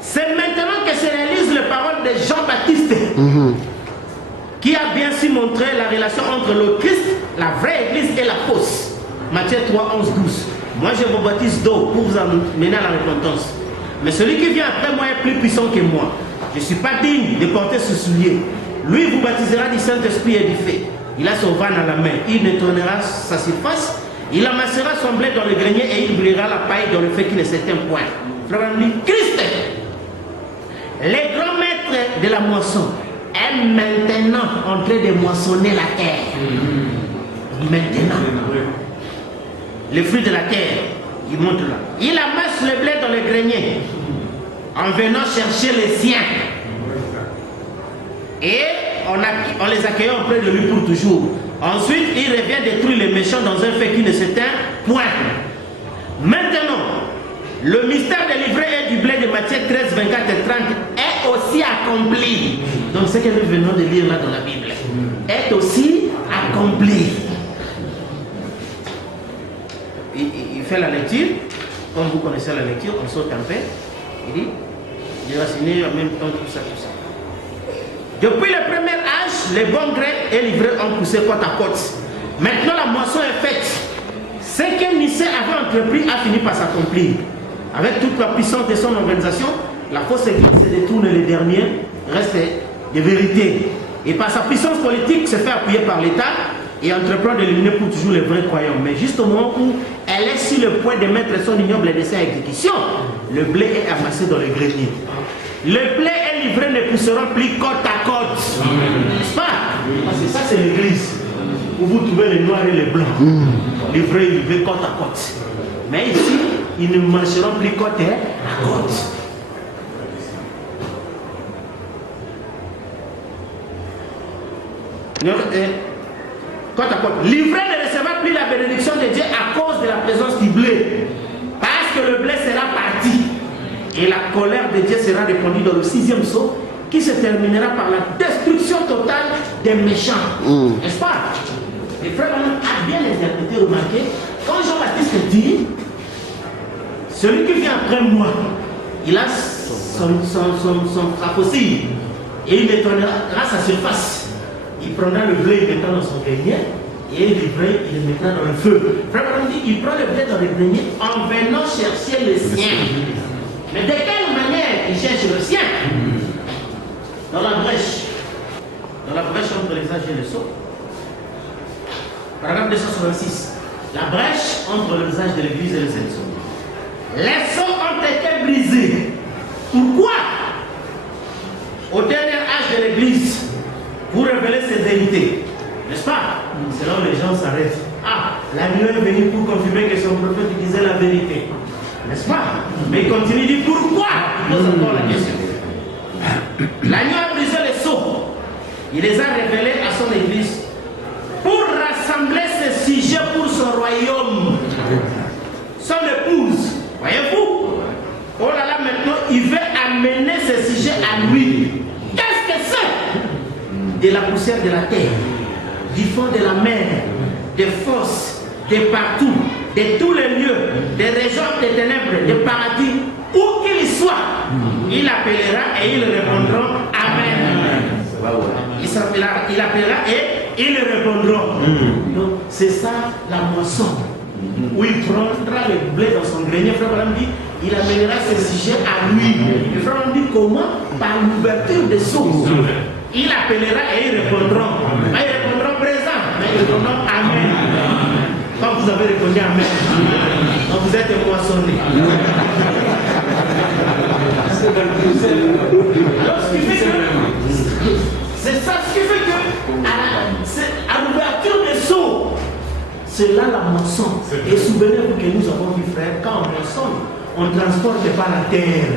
C'est maintenant que se réalisent les paroles de Jean-Baptiste, qui a bien su montrer la relation entre le Christ, la vraie église et la fausse. Matthieu 3, 11, 12. Moi je vous baptise d'eau pour vous amener à la repentance. Mais celui qui vient après moi est plus puissant que moi. Je ne suis pas digne de porter ce soulier. Lui vous baptisera du Saint-Esprit et du feu. Il a son van à la main. Il nettoiera sa surface. Il amassera son blé dans le grenier et il brûlera la paille dans le feu qui ne s'éteint point. Frère, Christ, le grand maître de la moisson, est maintenant en train de moissonner la terre. Maintenant. Le fruit de la terre, il monte là. Il amasse le blé dans le grenier en venant chercher les siens. Et on les accueille auprès de lui pour toujours. Ensuite, il revient détruire les méchants dans un feu qui ne s'éteint Point. Maintenant, le mystère des livrets et du blé de Matthieu 13, 24 et 30 est aussi accompli. Donc ce que nous venons de lire là dans la Bible est aussi accompli. Il fait la lecture, comme vous connaissez la lecture, on saute un peu. Il dit, il va signer en même temps tout ça. Depuis le premier âge, les bons grains et livrets ont poussé côte à côte. Maintenant la moisson est faite. Ce que Nicée avait entrepris a fini par s'accomplir. Avec toute la puissance de son organisation, la fausse église se détourne les derniers restent des vérités. Et par sa puissance politique, se fait appuyer par l'État et entreprend d'éliminer pour toujours les vrais croyants. Mais juste au moment où elle est sur le point de mettre son ignoble dessein à exécution, le blé est amassé dans le grenier. Le blé et livré ne pousseront plus côte à côte. N'est-ce pas? Parce que ça, c'est l'église où vous trouvez les noirs et les blancs. Livré et livré côte à côte. Mais ici, ils ne marcheront plus côte à côte. Côte à côte. Livré ne recevra plus la bénédiction de Dieu à cause de la présence du blé. Parce que le blé sera parti. Et la colère de Dieu sera répandue dans le 6e sceau, qui se terminera par la destruction totale des méchants. N'est-ce pas? Et frère a bien interprété, remarqué, quand Jean-Baptiste dit, celui qui vient après moi, il a son trapocille, et il nettoiera sa surface. Il prendra le blé, il mettra dans son grenier, et le blé, il le mettra dans le feu. Frère dit, il prend le blé dans le grenier en venant chercher le sien. Mais de quelle manière il cherche le sien? Dans la brèche. Dans la brèche entre les âges et le sceau. Paragraphe 266. La brèche entre les âges de l'église et le sceau. Les sceaux ont été brisés. Pourquoi? Au dernier âge de l'église, pour révéler ses vérités. N'est-ce pas? C'est là où les gens s'arrêtent. Ah, l'agneau est venu pour confirmer que son prophète disait la vérité. N'est-ce pas? Mais il continue, il dit pourquoi? Il pose encore la question. L'agneau a brisé les sceaux. Il les a révélés à son église pour rassembler ses sujets pour son royaume. Son épouse. Voyez-vous? Oh là là, maintenant, il veut amener ses sujets à lui. Qu'est-ce que c'est? De la poussière de la terre, du fond de la mer, des fosses, de partout, de tous les lieux, des régions des ténèbres, des paradis, où qu'il soit, il appellera et ils répondront Amen. Il appellera et ils répondront. Donc c'est ça la moisson. Où il prendra le blé dans son grenier, frère Branham dit, il amènera ses sujets à lui. Le frère Branham dit comment? Par l'ouverture des sources. Il appellera et ils répondront. Mais ils répondront présent, mais ils répondront Amen. Quand vous avez répondu Amen, quand vous êtes moissonné. Alors ce qui fait que c'est ça ce qui fait que à l'ouverture des seaux, c'est là la moisson. Et souvenez-vous que nous avons dit frère, quand on moissonne, on ne transporte pas la terre.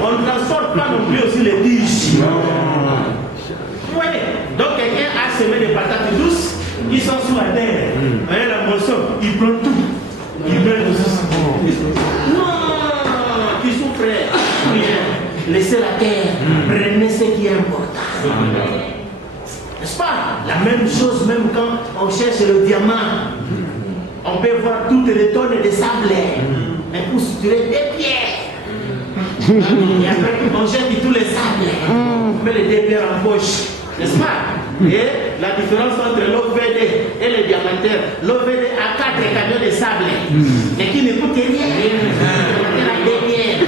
On ne transporte pas non plus aussi les tiges. Oui. Donc quelqu'un a semé des patates douces, ils sont sous la terre. Voyez la moisson, il prend tout. Il met aussi. Non, qui sont prêts. Laissez la terre, prenez ce qui est important. N'est-ce pas? La même chose même quand on cherche le diamant. On peut voir toutes les tonnes de sable. Mais pour suturer des pierres. Et après on jette tous les sables. On met les deux pierres en poche. N'est-ce pas? Et la différence entre l'OVD et le diamantaire, l'OVD a 4 camions de sable, mais qui ne coûte rien. Il a des pierres.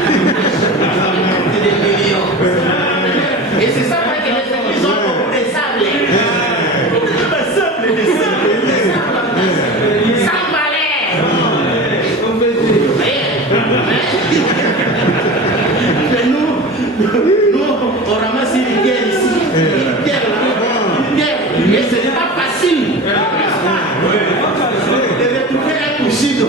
Des millions. Et c'est ça que les églises ont beaucoup de sable. Des sable. Sans valeur. Mais nous, on ramasse une pierre ici, une pierre là. Et ce n'est pas facile de retrouver un couchino.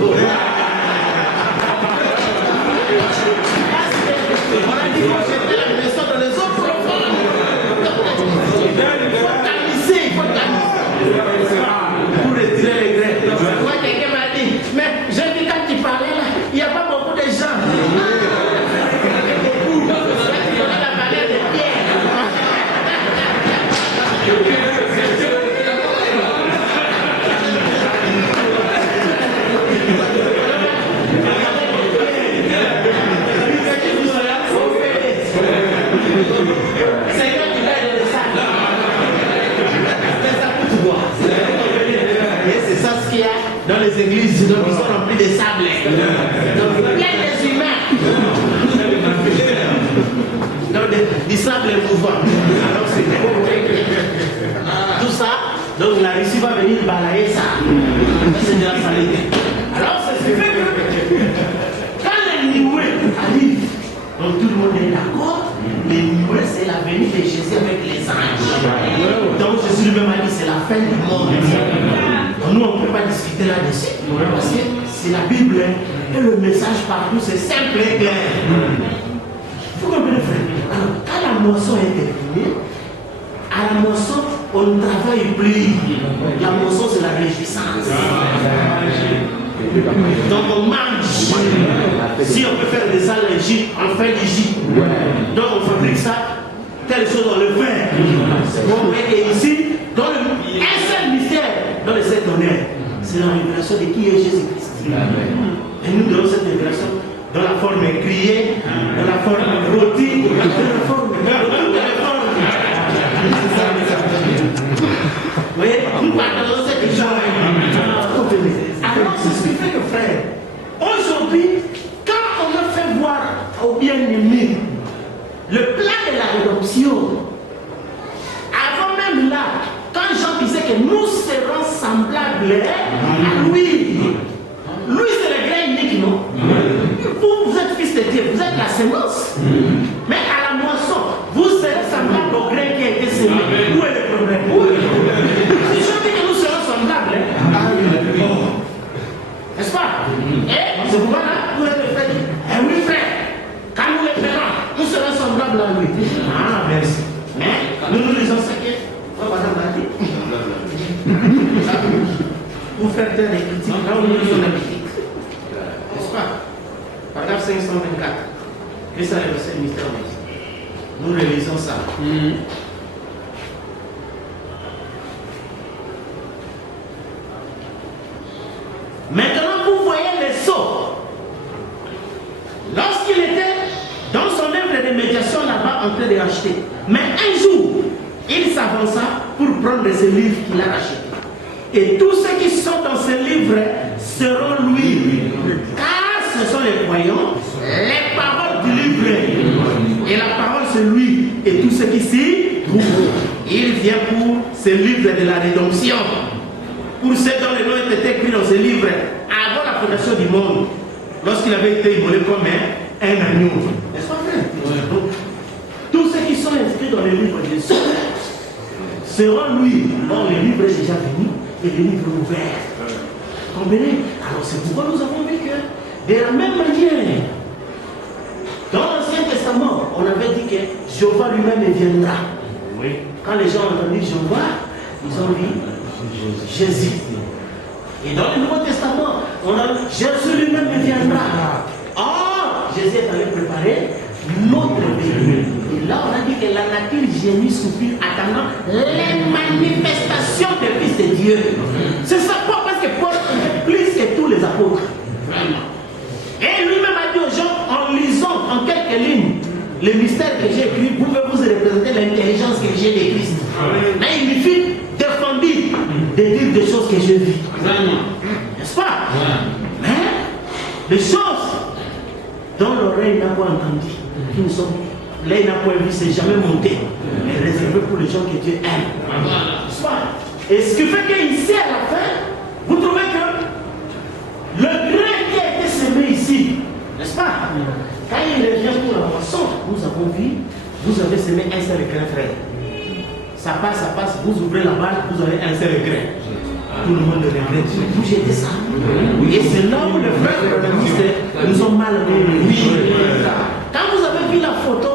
dans les églises, donc ils sont remplis de sable. Donc plein des humains. Donc du sable mouvant. Alors tout ça, donc la Russie va venir balayer ça. C'est de la saleté. Alors c'est ce qui fait que quand les Nioué arrivent, donc tout le monde est d'accord. Les Nioué, c'est la venue de Jésus avec les anges. Donc Jésus lui-même a dit c'est la fin du monde. Nous, on ne peut pas discuter là-dessus. Parce que c'est la Bible. Et le message partout, c'est simple et clair. Vous comprenez, frère? Alors, quand la moisson est terminée, à la moisson, on ne travaille plus. La moisson, c'est la réjouissance. Donc, on mange. Si on peut faire des allergies, on fait du jus. Donc, on fabrique ça. Telle chose, on le fait. Et ici, dans un seul mystère, dans les 7 honneurs, c'est la révélation de qui est Jésus-Christ. Et nous donnons cette révélation dans la forme criée, dans la forme rôtie, dans la forme de toutes les formes. Vous voyez, nous partageons cette joie. Alors, c'est ce qui fait que, frère, aujourd'hui, quand on a fait voir au bien-aimé le plan de la rédemption, avant même là, quand Jean disait que nous serons semblables à lui, lui c'est le grain unique, non? Vous êtes fils de Dieu, vous êtes la sémence. Mais à la moisson, vous serez semblable au grain qui a été semé. Où est le problème? Si je dis que nous serons semblables, n'est-ce pas? Et c'est pourquoi là, vous êtes le frère. Eh oui, frère, quand nous les verrons, nous serons semblables à lui. Ah, merci. Mais nous lisons ce que Madame a dit. Pour faire taire les critiques, là où nous lisons la critique. N'est-ce pas? Paragraphe 524. Que ça le verset mystère. Nous relisons ça. Maintenant, vous voyez les sceaux. Lorsqu'il était dans son œuvre de médiation là-bas en train de racheter. Mais un jour, il s'avança pour prendre ce livre qu'il a racheté. Et tous ceux qui sont dans ce livre seront lui. Car ce sont les croyants, les paroles du livre. Et la parole c'est lui. Et tous ceux qui s'y trouvent. Il vient pour ce livre de la rédemption. Pour ceux dont les noms étaient écrits dans ce livre avant la fondation du monde. Lorsqu'il avait été immolé comme un agneau. N'est-ce pas vrai? Donc, tous ceux qui sont inscrits dans le livre de Dieu seront lui. Or, le livre est déjà venu et le livre est ouvert. Comprenez? Alors, c'est pourquoi nous avons vu que, de la même manière, dans l'Ancien Testament, on avait dit que Jéhovah lui-même viendra. Oui. Quand les gens ont entendu Jéhovah, ils ont dit Jésus. Et dans le Nouveau Testament, on a dit Jésus lui-même viendra. Or, Jésus est allé préparer notre venue. Et là, on a dit que la nature gémit soupire attendant les manifestations des fils de Dieu. C'est ça, parce que Paul est plus que tous les apôtres. Vraiment. Et lui-même a dit aux gens, en lisant en quelques lignes les mystères que j'ai écrits, vous pouvez vous représenter l'intelligence que j'ai de Christ. Mais il me fit défendu de dire des choses que je vis. N'est-ce pas? Mais les choses dont l'oreille n'a pas entendu, qui ne sont l'œil n'a pas vu, c'est jamais monté, mais réservé pour les gens que Dieu aime. N'est-ce pas? Et ce qui fait qu'ici à la fin, vous trouvez que le grain qui a été semé ici, n'est-ce pas? Quand il revient pour la moisson, nous avons vu, vous avez semé un seul grain, frère. Ça passe, vous ouvrez la balle, vous avez un seul grain. Tout le monde le regrette. Vous jetez ça. Et c'est là où les frères nous ont mal réunis. Quand vous avez vu la photo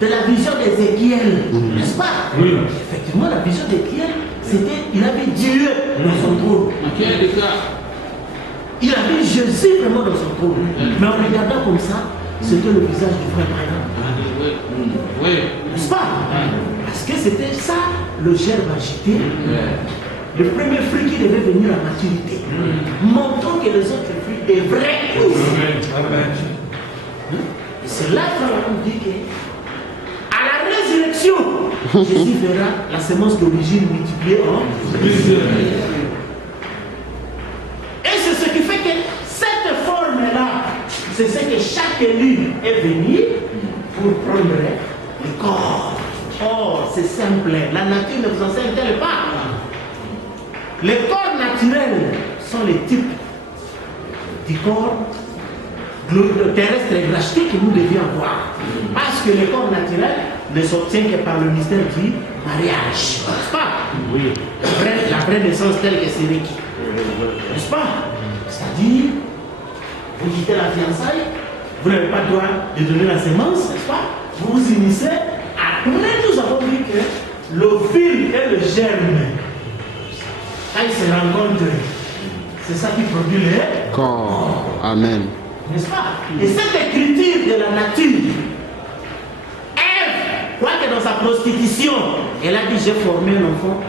de la vision d'Ézéchiel, n'est-ce pas? Oui. Effectivement, la vision d'Ézéchiel, c'était, il avait Dieu dans son trône. Il avait Jésus vraiment dans son trône. Mais en regardant comme ça, c'était le visage du frère Branham. Oui. N'est-ce pas? Parce que c'était ça, le germe agité. Le premier fruit qui devait venir à maturité. Montrons que les autres fruits devraient pousser. Et c'est là qu'on dit que à la résurrection, Jésus verra la semence d'origine multipliée en plusieurs. c'est ce que chaque élu est venu pour prendre le corps. Or, c'est simple, la nature ne vous enseigne-t-elle pas? Les corps naturels sont les types du corps terrestre et gratuit que nous devions avoir. Parce que le corps naturel ne s'obtient que par le mystère du mariage. N'est-ce pas? Oui. La vraie naissance telle que c'est requis. N'est-ce pas? C'est-à-dire, vous quittez la fiançaille, vous n'avez pas le droit de donner la sémence, n'est-ce pas? Vous vous unissez. Après, nous avons vu que l'ovule et le germe, quand ils se rencontrent, c'est ça qui produit le Corps. Amen. N'est-ce pas? Et cette écriture de la nature, Ève, quoique dans sa prostitution, elle a dit j'ai formé un enfant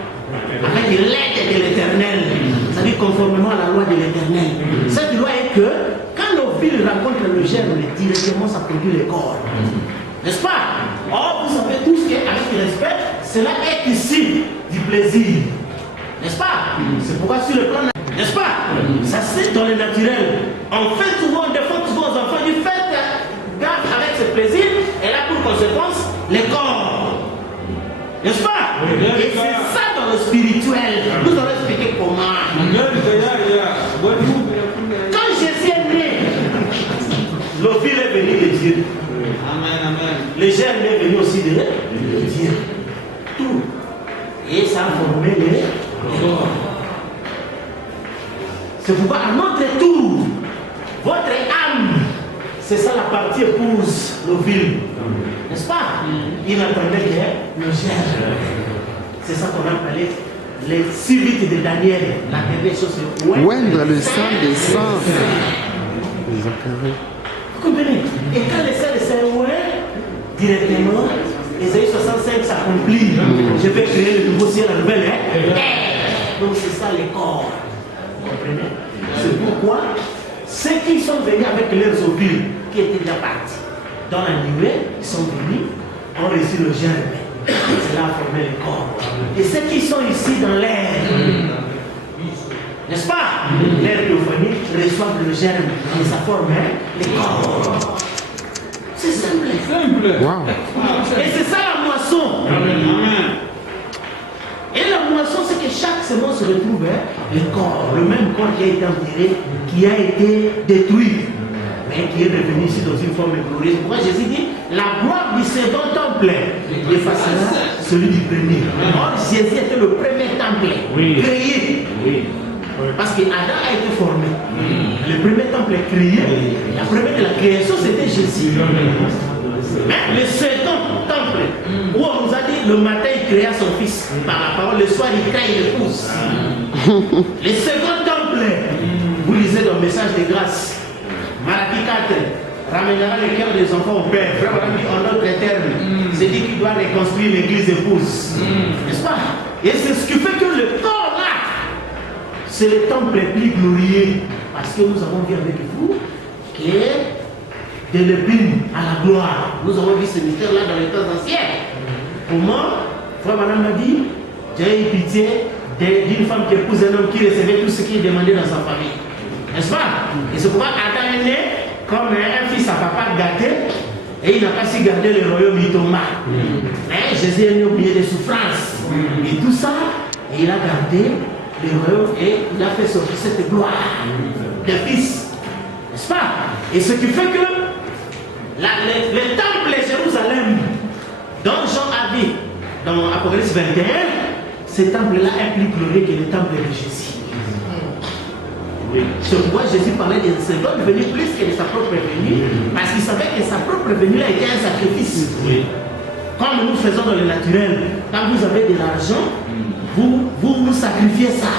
avec l'aide de l'Éternel, c'est-à-dire conformément à la loi de l'Éternel. Cette loi est que quand l'ovule rencontre le germe, directement ça produit le corps. N'est-ce pas? Or, vous savez tous qu'avec respect, cela est ici du plaisir. N'est-ce pas? C'est pourquoi sur le plan, n'est-ce pas? Ça c'est dans le naturel. On fait souvent, on défend souvent aux enfants du fait garde avec ce plaisir, et là pour conséquence, les corps. N'est-ce pas? Et c'est ça dans le spirituel. Nous allons expliquer comment. Quand Jésus est né, l'ovule est venu de Dieu. Amen, amen. Le germe est venu aussi de Dieu. Tout. Et ça a formé les corps. C'est pourquoi à notre tour, votre âme, c'est ça la partie épouse, l'ovule. N'est-ce pas? Il attendait que le germe. C'est ça qu'on appelait les civites de Daniel. La première chose c'est Oindre le sang des saints. Vous comprenez? Et quand le sang des saints ouest, directement, Ésaïe 65 s'accomplit. Je vais créer le nouveau ciel, la nouvelle terre. Donc c'est ça les corps. Vous comprenez? C'est pourquoi ceux qui sont venus avec leurs ovules, qui étaient déjà partis dans la nuée, ils sont venus, ont reçu le germe. Cela a formé le corps. Et ceux qui sont ici dans l'air, n'est-ce pas? L'air théophanique reçoivent le germe et ça forme les corps. C'est simple. Wow. Et c'est ça la moisson. Et la moisson, c'est que chaque semence se retrouve le corps, le même corps qui a été enterré, qui a été détruit, mais qui est revenu ici dans une forme glorieuse. Pourquoi Jésus dit la gloire du second temple effacera celui du premier. Or, Jésus était le premier temple créé. Parce qu'Adam a été formé. Le premier temple créé, la première de la création, c'était Jésus. Mais le second temple, où on nous a dit le matin il créa son fils par la parole, le soir il crée l'épouse. Le second temple, vous lisez dans le message de grâce, Malachie 4, ramènera le cœur des enfants au Père. Frère, en d'autres termes, c'est dit qu'il doit reconstruire l'église épouse. N'est-ce pas? Et c'est ce qui fait que le corps là, c'est le temple le plus glorieux. Parce que nous avons vu avec vous que de l'épine à la gloire. Nous avons vu ce mystère-là dans les temps anciens. Comment Frère Madame m'a dit, j'ai eu pitié d'une femme qui épouse un homme qui recevait tout ce qu'il demandait dans sa famille. N'est-ce pas? Et c'est pourquoi Adam est né comme un fils à papa gâté et il n'a pas su garder le royaume d'Itoma. Mais Jésus est né au milieu des souffrances. Et tout ça, et il a gardé le royaume et il a fait sortir cette gloire de fils. N'est-ce pas? Et ce qui fait que le temple de Jérusalem, dont Jean a vu dans Apocalypse 21, ce temple-là est plus glorieux que le temple de Jésus. C'est pourquoi Jésus parlait de seconde venue plus que de sa propre venue, parce qu'il savait que sa propre venue a été un sacrifice. Comme nous faisons dans le naturel, quand vous avez de l'argent, vous sacrifiez ça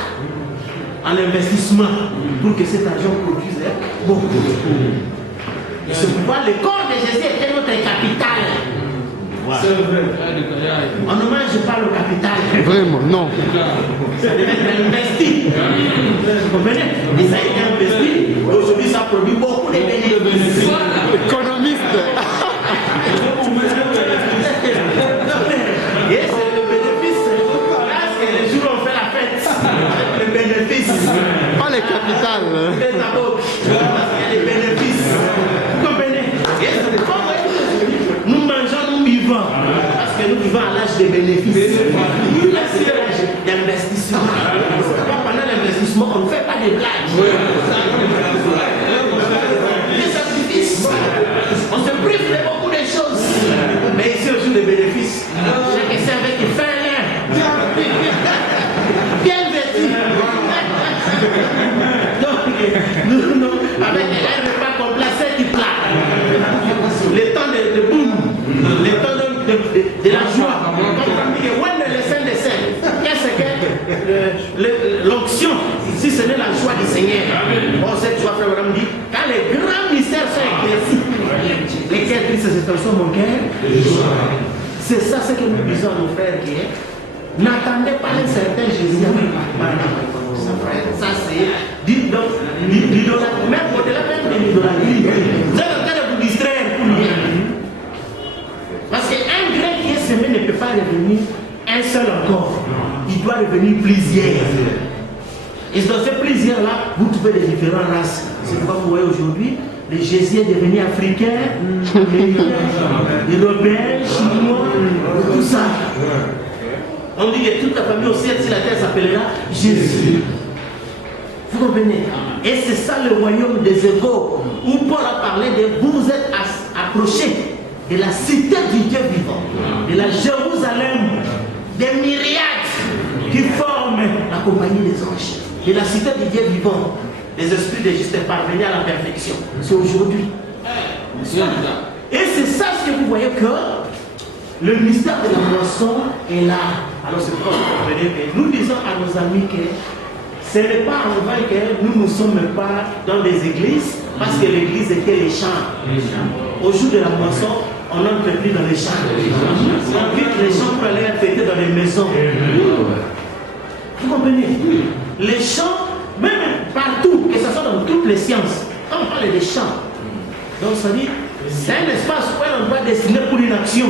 en investissement pour que cet argent produise beaucoup. Et c'est pourquoi le corps de Jésus était notre capital. C'est vrai. On ne mange pas le capital. Vraiment, non. Ça devait être investi. Vous comprenez? Et ça a été investi. Aujourd'hui, ça produit beaucoup de bénéfices. Économiste. Et c'est le bénéfice. Là, c'est les jours où on fait la fête. Le bénéfice. Pas le capital. Les abos. Parce qu'il y a des bénéfices. des bénéfices. Là, c'est l'âge d'investissement. Pendant l'investissement, on ne fait pas des blagues. Des sacrifices. On se prive de beaucoup de choses. Mais ici, aussi, des bénéfices. Chaque essai avec une fin là. Bien vêtu. Non, avec un repas complet, c'est du plat. Le temps de boum, le temps de la joie. Comme on dit que on est le Saint des Saints. Qu'est-ce que l'onction, si ce n'est la joie du Seigneur. Bon, cette joie, frère Abraham dit, quand les grands mystères sont éclaircis, lesquels Christ se transforme mon cœur. C'est ça ce que nous disons à nos frères qui est. N'attendez pas un certain Jésus. Ça c'est l'idolâtrie, même au-delà même de l'idolâtrie. Vous êtes en train de vous distraire pour rien. Parce qu'un grain qui est semé ne peut pas devenir un seul encore. Il doit devenir plusieurs. Et dans ces plusieurs-là, vous trouvez les différentes races. C'est pourquoi vous voyez aujourd'hui, les Jésus est devenu africain, européen, chinois, tout ça. On dit que toute la famille au ciel, si la terre s'appellera Jésus. Vous comprenez? Et c'est ça le royaume des égaux, où Paul a parlé de vous êtes approchés de la cité du Dieu vivant, de la Jérusalem, des myriades qui forment la compagnie des anges, de la cité du Dieu vivant, les esprits de juste parvenus à la perfection. C'est aujourd'hui. Et c'est ça ce que vous voyez que le mystère de la moisson est là. Alors c'est pourquoi vous comprenez que nous disons à nos amis que ce n'est pas en vain que nous ne sommes pas dans des églises, parce que l'église était les champs. Au jour de la moisson, on n'entre plus dans les champs. On quitte les champs pour aller fêter dans les maisons. Vous comprenez? Les champs, même partout, que ce soit dans toutes les sciences, quand on parle des champs, donc ça dit, c'est un espace où on doit destiner pour une action.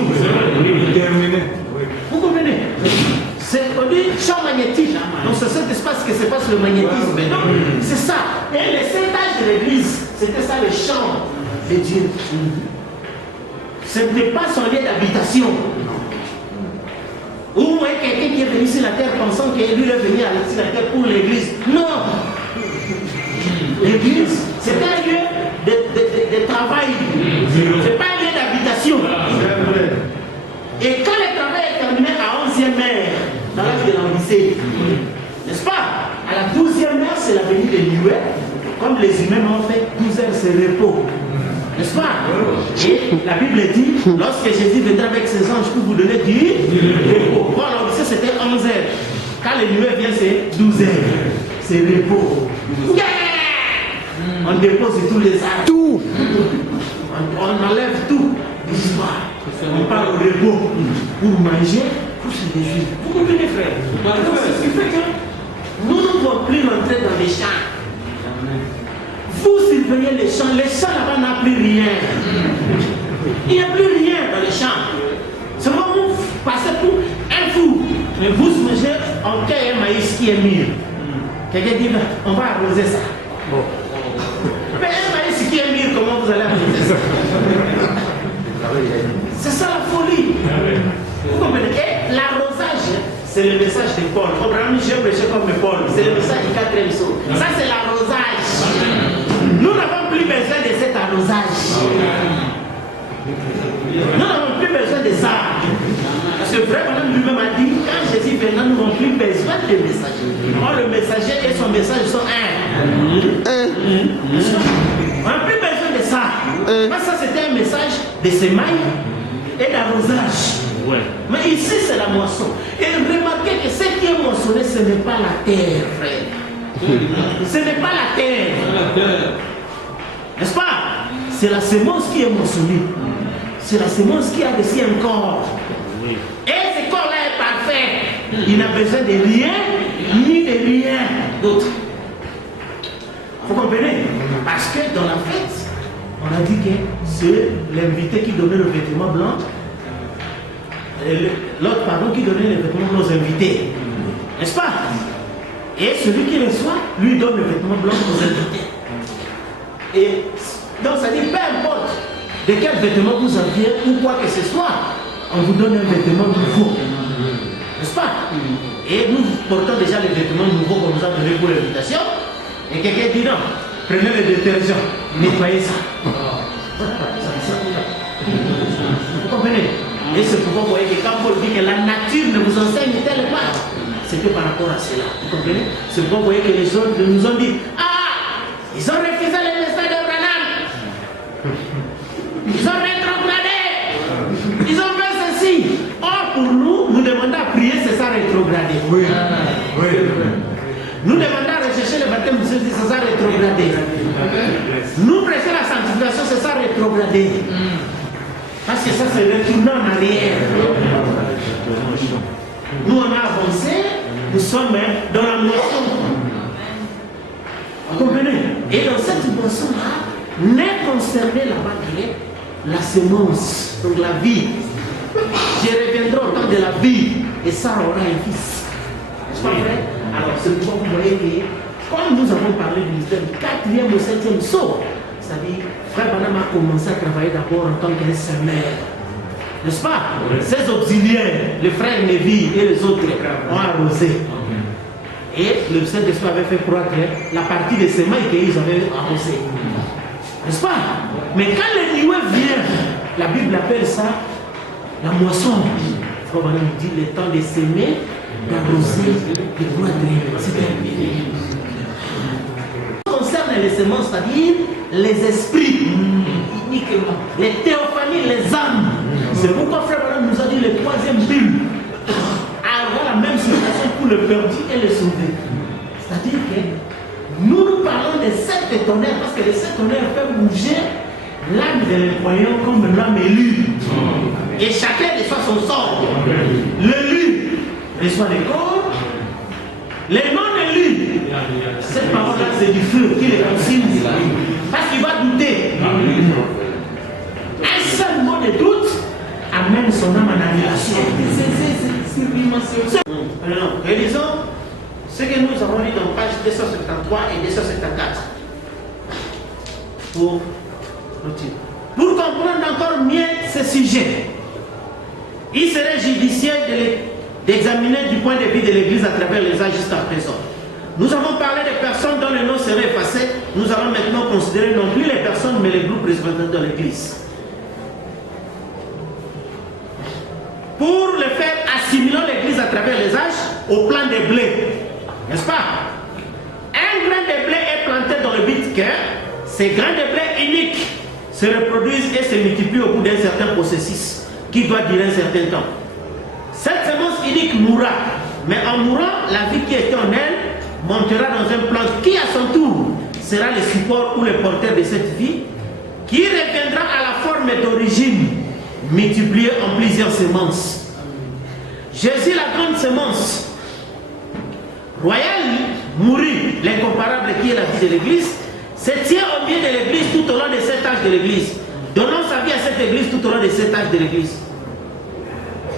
Vous comprenez? On dit champ magnétique. Donc c'est cet espace que se passe le magnétisme. C'est ça. Et le Saint-Âge de l'Église, c'était ça le champ de Dieu. Ce n'est pas son lieu d'habitation. Ou vous voyez quelqu'un qui est venu sur la terre pensant qu'il lui est venu sur la terre pour l'Église. Non. L'Église, c'est un lieu de travail. Ce n'est pas un lieu d'habitation. Et quand le travail est terminé à 11e heure, dans l'âge de l'Odyssée, n'est-ce pas? À la 12e heure, c'est la venue des nuées. Comme les humains ont fait, 12 heures, c'est repos. N'est-ce pas? Et la Bible dit, lorsque Jésus viendra avec ses anges pour vous donner du repos. Bon, l'Odyssée, c'était 11 heures. Quand les nuées viennent, c'est 12 heures. C'est repos. On dépose tous les arbres. Tout. On enlève tout. On parle au repos pour manger, pour se réjouir. Vous comprenez, frère? C'est ce qui fait que nous ne pouvons plus rentrer dans les champs. Vous surveillez les champs là-bas n'a plus rien. Il n'y a plus rien dans les champs. Seulement vous passez pour un fou. Mais vous mangez en cueille un maïs qui est mûr. Quelqu'un dit, on va arroser ça. Bon. Mais un maïs qui est mûr, comment vous allez arroser ça? C'est ça la folie. Vous comprenez? Et l'arrosage, c'est le message de Paul. Abraham, j'ai prêché comme Paul. C'est le message du 4e saut. Ça, c'est l'arrosage. Nous n'avons plus besoin de cet arrosage. Nous n'avons plus besoin de ça. Parce que vraiment, lui-même a dit, quand Jésus viendra, nous n'avons plus besoin de messager. Or, le messager et son message sont un. On n'a plus besoin de ça. Parce que ça, c'était un message de semaille et d'arrosage. Ouais. Mais ici, c'est la moisson. Et remarquez que ce qui est moissonné, ce n'est pas la terre, frère. Ce n'est pas la terre. N'est-ce pas? C'est la semence qui est moissonnée. C'est la semence qui a reçu un corps. Et ce corps-là est parfait. Il n'a besoin de rien, ni de rien d'autre. Vous comprenez? Parce que dans la fête, on a dit que c'est l'invité qui donnait le vêtement blanc. L'autre, pardon, qui donnait les vêtements blancs aux invités. N'est-ce pas? Et celui qui reçoit, lui donne le vêtement blanc aux invités. Et donc ça dit, peu importe de quel vêtement vous aviez ou quoi que ce soit, on vous donne un vêtement nouveau. pas? Et nous portons déjà les vêtements nouveaux qu'on nous a donnés pour l'invitation. Et quelqu'un dit non, prenez le détergent, nettoyez ça. Vous comprenez? Et c'est pourquoi vous voyez que quand Paul dit que la nature ne vous enseigne telle pas, c'était par rapport à cela. Vous comprenez? C'est pourquoi vous voyez que les autres nous ont dit, ah, ils ont refusé le message d'Abraham. Ils ont rétrogradé. Ils ont fait ceci. Or, pour nous, nous demandons à prier, c'est ça rétrogradé. Oui. Nous demandons à rechercher le baptême de Jésus, c'est ça rétrogradé. Nous prêcher la sanctification, c'est ça rétrogradé. Parce que ça, c'est retourner en arrière. Nous, on a avancé, nous sommes dans la moisson. Vous comprenez? Et dans cette moisson-là, n'est concerné là-bas qui est la semence, donc la vie. Je reviendrai au temps de la vie, et ça aura un fils. N'est-ce pas vrai? Alors, c'est pourquoi vous voyez que, comme nous avons parlé du mystère du 4e ou 7e saut, c'est-à-dire, Frère Branham a commencé à travailler d'abord en tant qu'un semeur. N'est-ce pas? Ses auxiliaires, les frères Lévi et les autres, ont arrosé. Et le Saint-Esprit avait fait croître la partie des semailles qu'ils avaient arrosées. N'est-ce pas? Mais quand le niveau vient, la Bible appelle ça la moisson. Frère Branham dit le temps de s'aimer, d'arroser, de croître. C'est terminé. Concerne les semences, c'est-à-dire les esprits, uniquement, les théophanies, les âmes. C'est pourquoi Frère Branham nous a dit le 3e but, avoir la même situation pour le perdu et le sauver. C'est-à-dire que nous parlons des 7 tonnerres, parce que les 7 tonnerres peuvent bouger l'âme de l'incroyant comme l'âme élue. Et chacun reçoit son sort. L'élu reçoit les corps, les non-élus. Cette parole-là, c'est du feu qui les consume. Parce qu'il va douter. Un seul mot de doute amène son âme en annulation. Alors, réalisons ce que nous avons lu dans page 273 et 274. Pour comprendre encore mieux ce sujet, il serait judicieux d'examiner du point de vue de l'Église à travers les âges jusqu'à présent. Nous avons parlé des personnes dont les noms seraient effacés. Nous allons maintenant considérer non plus les personnes, mais les groupes représentants de l'Église. Pour le faire, assimilons l'Église à travers les âges au plan des blés. N'est-ce pas? Un grain de blé est planté dans le but que ces grains de blé uniques se reproduisent et se multiplient au bout d'un certain processus qui doit durer un certain temps. Cette semence unique mourra, mais en mourant, la vie qui était en elle montera dans un plan qui à son tour sera le support ou le porteur de cette vie, qui reviendra à la forme d'origine, multipliée en plusieurs semences. Jésus, la grande semence, royal, mourut, l'incomparable qui est la vie de l'Église, se tient au milieu de l'Église tout au long de cet âge de l'Église, donnant sa vie à cette Église tout au long de cet âge de l'Église.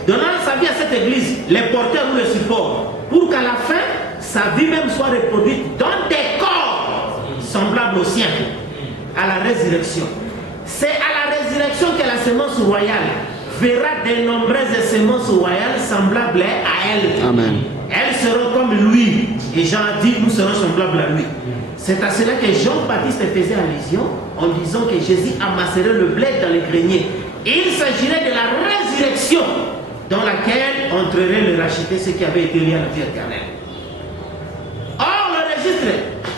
Donnant sa vie à cette Église, les porteurs ou le support, pour qu'à la fin, sa vie même soit reproduite dans des corps semblables aux siens, à la résurrection. C'est à la résurrection que la semence royale verra de nombreuses semences royales semblables à elle. Amen. Elles seront comme lui. Et Jean a dit, nous serons semblables à lui. C'est à cela que Jean-Baptiste faisait allusion en disant que Jésus a macéré le blé dans les greniers. Il s'agirait de la résurrection dans laquelle entrerait le racheté, ce qui avait été lié à la vie éternelle. Or, le registre,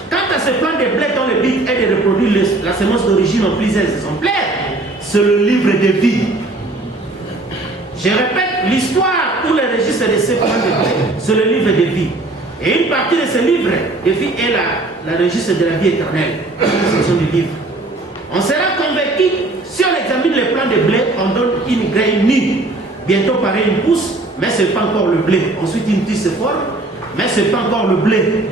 quant à ce plan de blé dont le but est de reproduire la semence d'origine en plusieurs exemplaires, c'est le livre de vie. Je répète, l'histoire ou le registre de ces plans de blé, c'est le livre de vie. Et une partie de ce livre de vie est la registre de la vie éternelle, la section du livre. On sera convaincu, si on examine les plans de blé, on donne une graine nue. Bientôt paraît une pousse, mais ce n'est pas encore le blé. Ensuite une tige se forme, mais ce n'est pas encore le blé.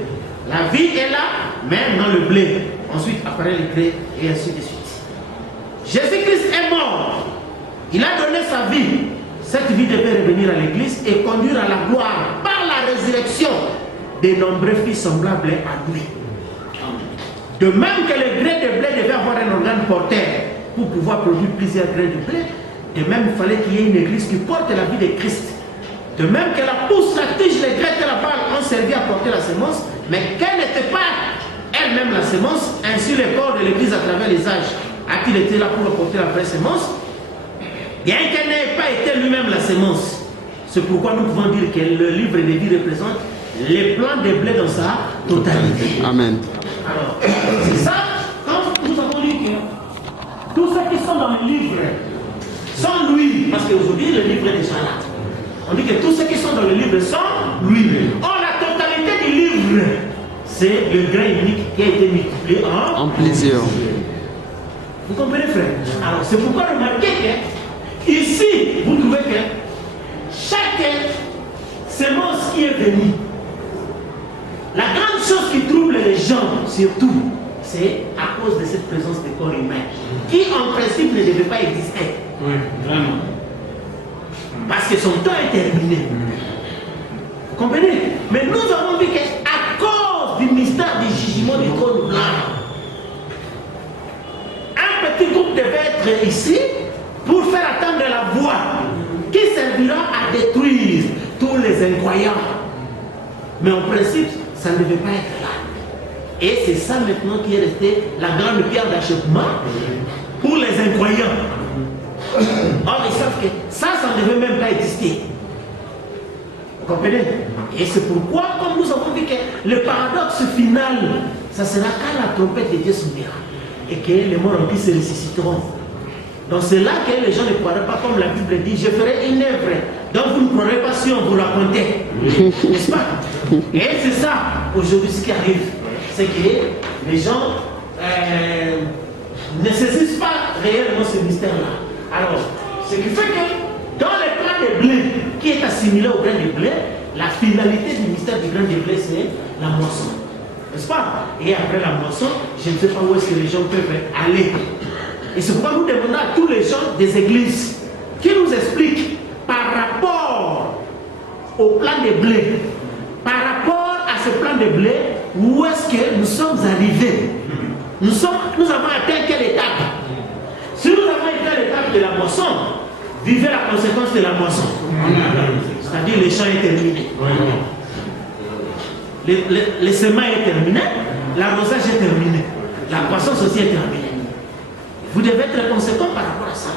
La vie est là, mais non le blé. Ensuite apparaît le blé et ainsi de suite. Jésus-Christ est mort. Il a donné sa vie. Cette vie devait revenir à l'Église et conduire à la gloire par la résurrection des nombreux fils semblables à lui. De même que le grain de blé devait avoir un organe porteur pour pouvoir produire plusieurs grains de blé, de même il fallait qu'il y ait une église qui porte la vie de Christ De même que la pousse, la tige, les graines et la balle ont servi à porter la sémence, mais qu'elle n'était pas elle-même la sémence, ainsi le corps de l'Église à travers les âges a-t-il été là pour apporter la vraie sémence, bien qu'elle n'ait pas été lui-même la sémence. C'est pourquoi nous pouvons dire que le livre des vies représente les plans des blés dans sa totalité. Amen. Alors, c'est ça, quand nous avons dit que tous ceux qui sont dans le livre sont lui, parce qu'aujourd'hui le livre est déjà là. On dit que tous ceux qui sont dans le livre sont lui. Or, la totalité du livre, c'est le grain unique qui a été multiplié en plusieurs. Vous comprenez, frère? Alors, c'est pourquoi remarquez que ici, vous trouvez que chaque sémence qui est venue, la grande chose qui trouble les gens, surtout, c'est à cause de cette présence de corps humain, qui en principe ne devait pas exister. Oui, vraiment. Parce que son temps est terminé. Vous comprenez? Mais nous avons vu qu'à cause du mystère du jugement du trône blanc, un petit groupe devait être ici pour faire attendre la voix qui servira à détruire tous les incroyants. Mais en principe, ça ne devait pas être là. Et c'est ça maintenant qui est resté la grande pierre d'achoppement pour les incroyants. Or, ils savent que ça ne devait même pas exister. Vous comprenez? Et c'est pourquoi, comme nous avons vu que le paradoxe final, ça sera quand la trompette de Dieu sonnera et que les morts en Christ se ressusciteront. Donc c'est là que les gens ne croiraient pas, comme la Bible dit, je ferai une œuvre dont vous ne croirez pas si on vous racontait. N'est-ce pas? Et c'est ça, aujourd'hui, ce qui arrive. C'est que les gens ne saisissent pas réellement ce mystère-là. Alors, ce qui fait que dans le grain de blé qui est assimilé au grain de blé, la finalité du mystère du grain de blé, c'est la moisson. N'est-ce pas? Et après la moisson, je ne sais pas où est-ce que les gens peuvent aller. Et c'est pourquoi nous demandons à tous les gens des églises qui nous expliquent par rapport au plan de blé, par rapport à ce plan de blé, où est-ce que nous sommes arrivés. Nous avons atteint quelle étape? Si nous avons atteint l'étape de la moisson, vivez la conséquence de la moisson. C'est-à-dire le champ est terminé. Le semin est terminé, l'arrosage est terminé, la croissance aussi est terminée. Vous devez être conséquent par rapport à ça.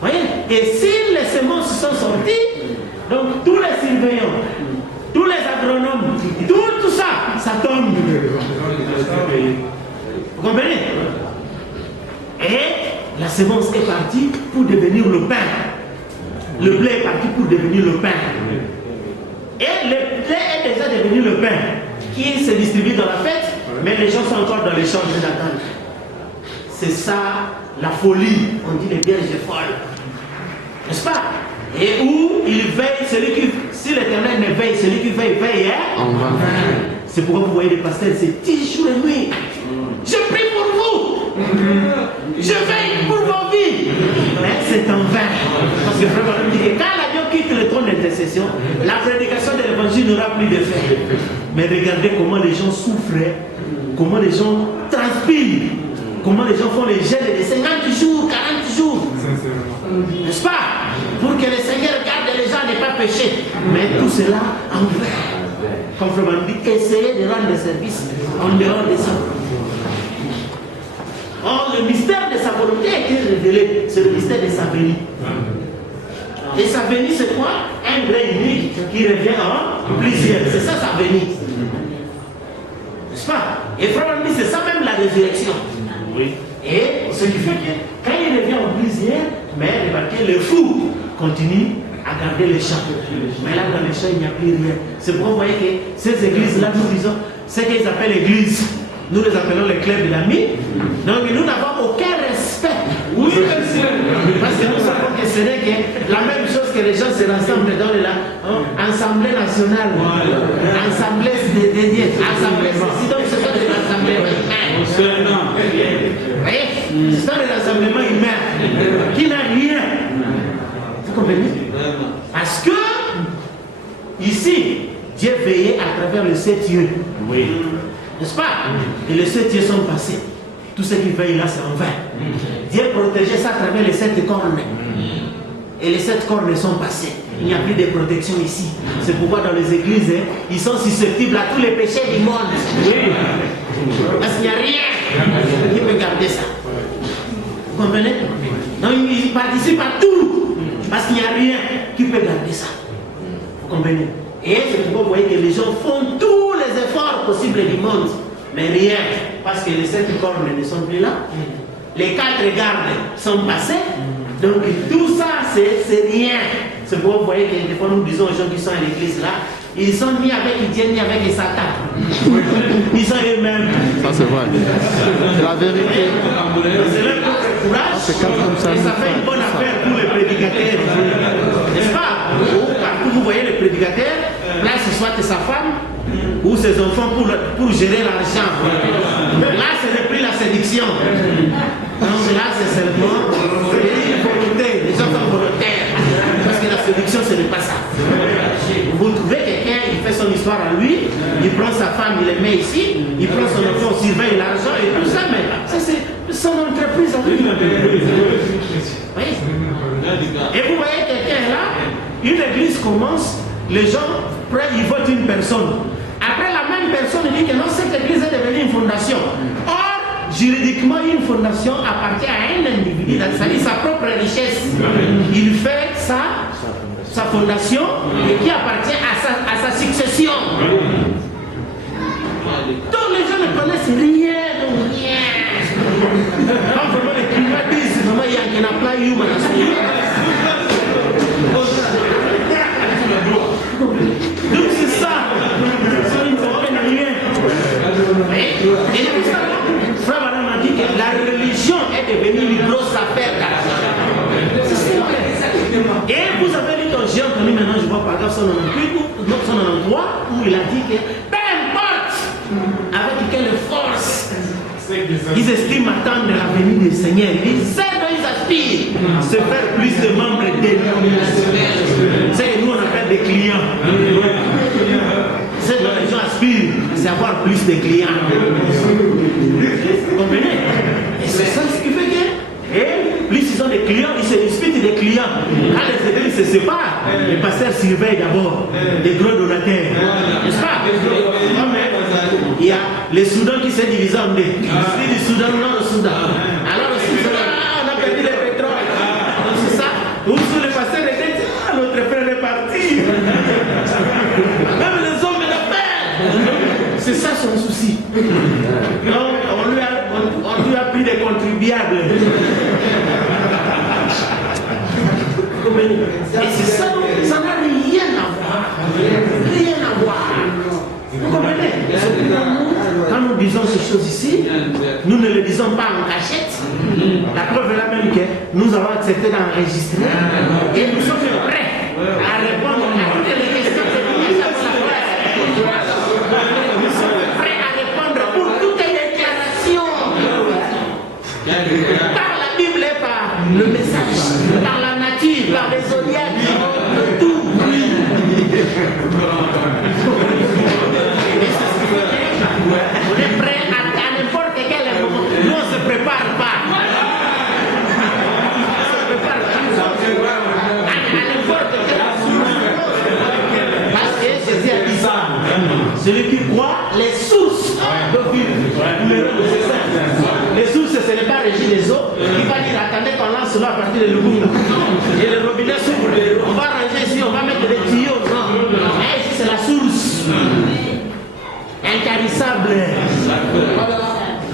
Voyez? Et si les semences sont sorties, donc tous les surveillants, tous les agronomes, tout ça, ça tombe. Vous comprenez? Et la semence est partie pour devenir le pain. Le blé est parti pour devenir le pain. Et le blé est déjà devenu le pain qui se distribue dans la fête, mais les gens sont encore dans les champs d'attente. C'est ça la folie, on dit les vierges folles. N'est-ce pas? Et où il veille, si l'Éternel ne veille, celui qui veille, veille. C'est pourquoi vous voyez les pasteurs, c'est 10 jours et nuit. Je prie pour vous. Je veille pour vos vies. Mais c'est en vain. Parce que vraiment, on dit que quand l'agneau quitte le trône d'intercession, la prédication de l'évangile n'aura plus d'effet. Mais regardez comment les gens souffrent, comment les gens transpirent, comment les gens font les gènes de 50 jours, 40 jours. N'est-ce pas? Pour que le Seigneur garde les gens n'aient pas péché. Mais tout cela en vain. Comme Frère dit, essayez de rendre le service en dehors de ça. Or, le mystère de sa volonté a été révélé. C'est le mystère de sa venue. Et sa venue, c'est quoi? Un grain unique qui revient en plusieurs. C'est ça sa venue. N'est-ce pas? Et Frère dit, c'est ça même la résurrection. Oui. Et ce qui fait que quand il revient en plusieurs, mais remarquez, le fou continue à garder les champs. Mais là, dans les champs, il n'y a plus rien. C'est pourquoi vous voyez que ces églises-là, nous disons, ce qu'ils appellent l'église, nous les appelons les clubs de l'amis. Donc nous n'avons aucun respect. Oui, monsieur. Parce que nous savons que ce n'est que la même chose que les gens se rassemblent dans l'Assemblée nationale, Assemblée dédiée, Assemblée ceci. Donc ce sont des rassemblements humains. Vous voyez? Ce sont des rassemblements humains qui n'ont rien. Vous comprenez? Parce que ici, Dieu veillait à travers les 7 yeux. Oui. N'est-ce pas? Et les 7 yeux sont passés. Tout ce qui veille là, c'est en vain. Dieu protégeait ça à travers les 7 cornes. Et les 7 cornes sont passées. il n'y a plus de protection ici. C'est pourquoi dans les églises, ils sont susceptibles à tous les péchés du monde. Oui. Parce qu'il n'y a rien qui peut garder ça. Vous comprenez? Donc ils participent à tout. Parce qu'il n'y a rien qui peut garder ça. Vous comprenez? Et c'est pourquoi vous voyez que les gens font tous les efforts possibles du monde. Mais rien. Parce que les 7 cornes ne sont plus là. Les 4 gardes sont passés. Donc tout ça, c'est rien. C'est pourquoi vous voyez que des fois nous disons aux gens qui sont à l'église là, ils sont ni avec Dieu ni avec les Satan. Ils sont eux-mêmes. Ça c'est vrai. C'est la vérité. C'est leur propre courage. Et ça fait une bonne affaire pour les prédicateurs. N'est-ce pas? Partout vous voyez les prédicateurs, là ce soit sa femme ou ses enfants pour gérer l'argent. Là c'est plus la séduction. Donc là c'est seulement une volonté. Les gens sont volontaires. Parce que la séduction ce n'est pas ça. Vous trouvez quelqu'un, il fait son histoire à lui, il prend sa femme, il les met ici, il prend son enfant, il surveille l'argent et tout ça, mais ça c'est son entreprise à lui. Oui. Et vous voyez quelqu'un là, une église commence, les gens ils votent une personne. Après la même personne dit que non, cette église est devenue une fondation. Or, juridiquement, une fondation appartient à un individu, c'est-à-dire sa propre richesse. Il fait sa fondation et qui appartient à sa succession. Donc les gens ne connaissent rien. Quand vraiment les clients disent, vraiment il y en a plein humain. Donc c'est ça. Ça ne comprend rien. Et pour ça, Frère Madame a dit que la religion est devenue une grosse affaire d'argent. C'est simple. Et vous avez lu, j'ai entendu maintenant, je vois par exemple son 93, où il a dit que peu importe avec quelle force ils estiment attendre la venue du Seigneur. Ils disent, c'est dont ils aspirent, se faire plus de membres dénominationnels. C'est que nous on appelle des clients. C'est dont les gens aspirent, c'est avoir plus de clients. Vous comprenez? Et c'est ça ce qui fait que, et plus ils ont des clients, ils se disputent des clients. Quand les églises se séparent, les pasteurs surveillent d'abord des gros donataires. N'est-ce pas? Il y a les Soudan qui s'est divisé en deux. Ici du Soudan, non le Soudan. Alors le Soudan, on a perdu le pétrole. Donc c'est ça. Ou sur les pasteurs étaient, notre frère est parti. Même les hommes d'affaires. C'est ça son souci. Donc on lui a pris des contribuables. Et c'est ça, ça n'a rien à voir. Rien à voir. Vous comprenez? Quand nous disons ces choses ici, nous ne les disons pas en cachette. La preuve est là même que nous avons accepté d'enregistrer et nous sommes prêts à répondre à toutes les questions que nous Nous sommes prêts à répondre pour toutes les déclarations. Par la Bible et par le message, par la nature, par les zodiacs, de tout. On est prêt à n'importe quel moment. Nous, on ne se prépare pas. On se prépare pas. À n'importe quel moment. Parce que Jésus a dit ça. Celui qui croit, les sources de vie. Les sources, ce n'est pas Régis des eaux. Il va dire, attendez qu'on lance cela à partir de l'Ugunga. Et le robinet s'ouvre. On va ranger ici, on va mettre des tuyaux. Non. Mais ici, c'est la source. Incarissable.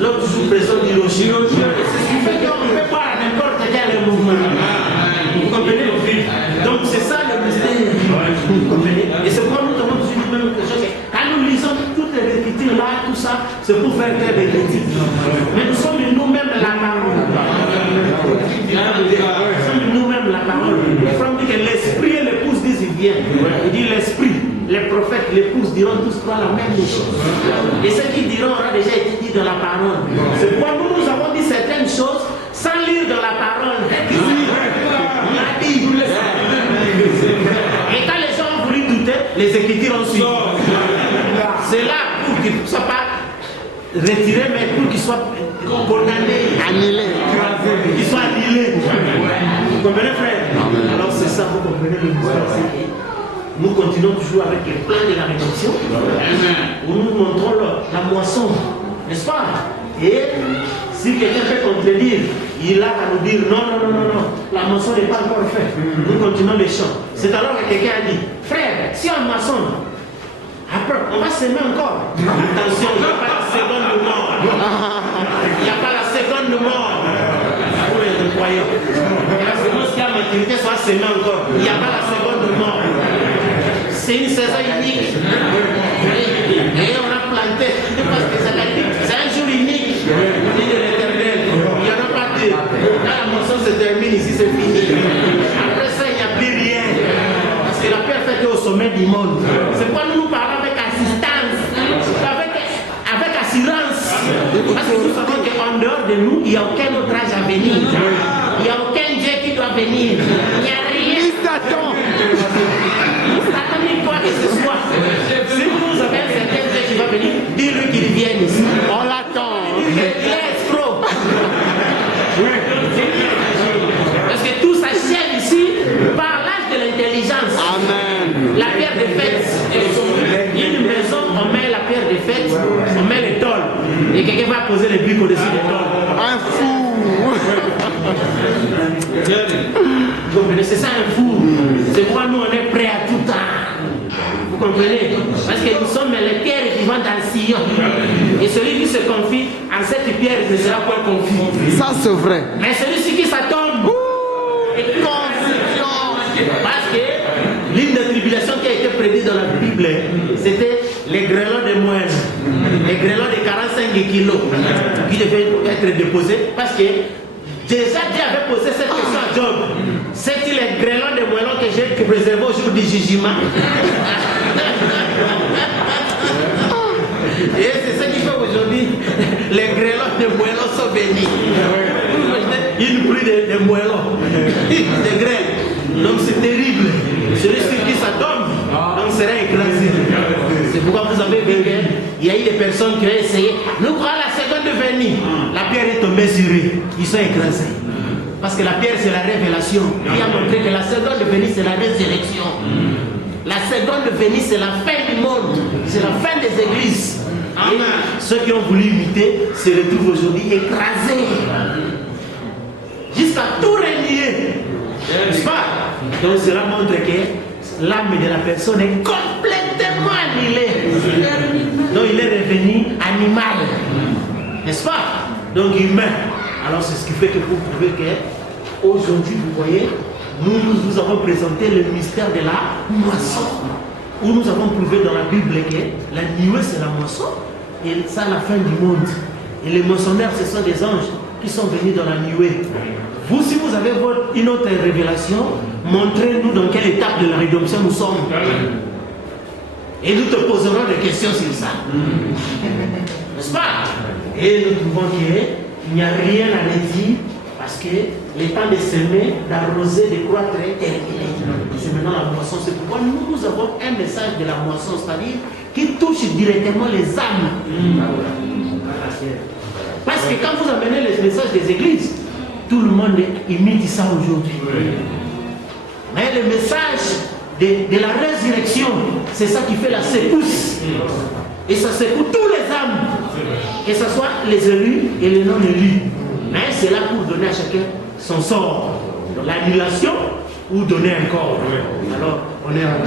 L'autre jour présent d'Hiroshima. C'est ce qui fait qu'on peut pas n'importe quel mouvement. Vous comprenez? Donc c'est ça le mystère. Vous comprenez? Et c'est pourquoi nous devons toujours nous-mêmes que quand nous lisons toutes les écritures là, tout ça, c'est pour faire taire des critiques. Mais nous sommes nous-mêmes la parole. Nous sommes nous-mêmes la parole. Il faut dire que l'esprit et l'épouse disent il vient. Il dit l'esprit. Les prophètes, l'épouse diront tous trois la même chose. Et ce qu'ils diront aura déjà été dit dans la parole. C'est pourquoi nous avons dit certaines choses sans lire dans la parole. La Bible. Et quand les gens ont voulu douter, les écritures ont suivi. C'est là pour qu'ils ne soient pas retirés, mais pour qu'ils soient condamnés, annulés, qu'ils soient annulés. Vous comprenez, frère? Amen. Alors c'est ça, vous comprenez le mystère, c'est que nous continuons toujours avec les plans de la rédemption, où nous montrons la moisson, n'est-ce pas? Et si quelqu'un peut contredire, il a à nous dire non, la moisson n'est pas encore faite. Nous continuons les champs. C'est alors que quelqu'un a dit, frère, si on moissonne, après on va s'aimer encore. Attention, il n'y a pas la seconde mort. Il n'y a pas la seconde mort. Pour les croyants. Et la seconde qui a maturité soit s'aimer encore. Il n'y a pas la seconde mort. C'est une saison unique. Et on a planté. Parce que c'est un jour unique. Dit de l'Éternel. Il n'y en a pas deux. Quand la moisson se termine ici, c'est fini. Après ça, il n'y a plus rien. Parce que la paix est faite au sommet du monde. C'est pourquoi nous parlons avec assistance, avec assurance. Parce que nous savons qu'en dehors de nous, il n'y a aucun autre âge à venir. Il n'y a aucun Dieu qui doit venir. Il n'y a rien. Satan ni quoi que ce soit. Si vous avez un certain Dieu qui va venir, dis-lui qu'il vienne ici. On l'attend. Il est escroc. Parce que tout s'achève ici par l'âge de l'intelligence. Amen. La pierre de fête. Une maison, on met la pierre de fête, on met les tôles. Et quelqu'un va poser les briques au-dessus des tôles. Un fou. Vous comprenez? C'est ça un fou. C'est pourquoi nous on est prêts à tout temps. Vous comprenez? Parce que nous sommes les pierres vivantes dans le sillon. Et celui qui se confie en cette pierre ne sera pas confit. Ça c'est vrai. Mais celui qui s'attend est confiant. Parce que l'une des tribulations qui a été prédite dans la Bible, c'était les grêlons de moelle. Les grêlons de 45 kilos qui devaient être déposés. Parce que déjà Dieu avait posé cette question à Job. C'est-il les grêlons de moellons que j'ai préservés au jour du jugement? Et c'est ce qui fait aujourd'hui, les grêlons de moellons sont bénis. Une pluie de moellons, de grêles. Donc c'est terrible. Celui qui s'attend, donc sera écrasé. C'est pourquoi vous avez vu qu'il y a eu des personnes qui ont essayé. Nous croyons la seconde venue. La pierre est tombée sur eux. Ils sont écrasés. Parce que la pierre c'est la révélation. Il a montré que la seconde venue c'est la résurrection. La seconde venue c'est la fin du monde. C'est la fin des églises. Et ceux qui ont voulu imiter se retrouvent aujourd'hui écrasés. Jusqu'à tout renier. N'est-ce pas? Donc cela montre que l'âme de la personne est complètement annihilée. Donc il est revenu animal. N'est-ce pas? Donc humain. Alors c'est ce qui fait que vous pouvez que aujourd'hui, vous voyez, nous avons présenté le mystère de la moisson. Où nous avons prouvé dans la Bible que la nuée c'est la moisson. Et ça la fin du monde. Et les moissonneurs ce sont des anges qui sont venus dans la nuée. Vous, si vous avez une autre révélation, montrez-nous dans quelle étape de la rédemption nous sommes. Et nous te poserons des questions sur ça. N'est-ce pas? Et nous trouvons qu'il n'y a rien à redire parce que le temps de semer, d'arroser, de croître est terminé. C'est maintenant la moisson. C'est pourquoi nous avons un message de la moisson, c'est-à-dire qui touche directement les âmes. Parce que quand vous amenez les messages des églises, tout le monde imite ça aujourd'hui. Mais le message de la résurrection, c'est ça qui fait la secousse. Et ça secoue tous les âmes. Que ce soit les élus et les non-élus. Mais c'est là pour donner à chacun son sort. L'annulation ou donner un corps. Alors, on est en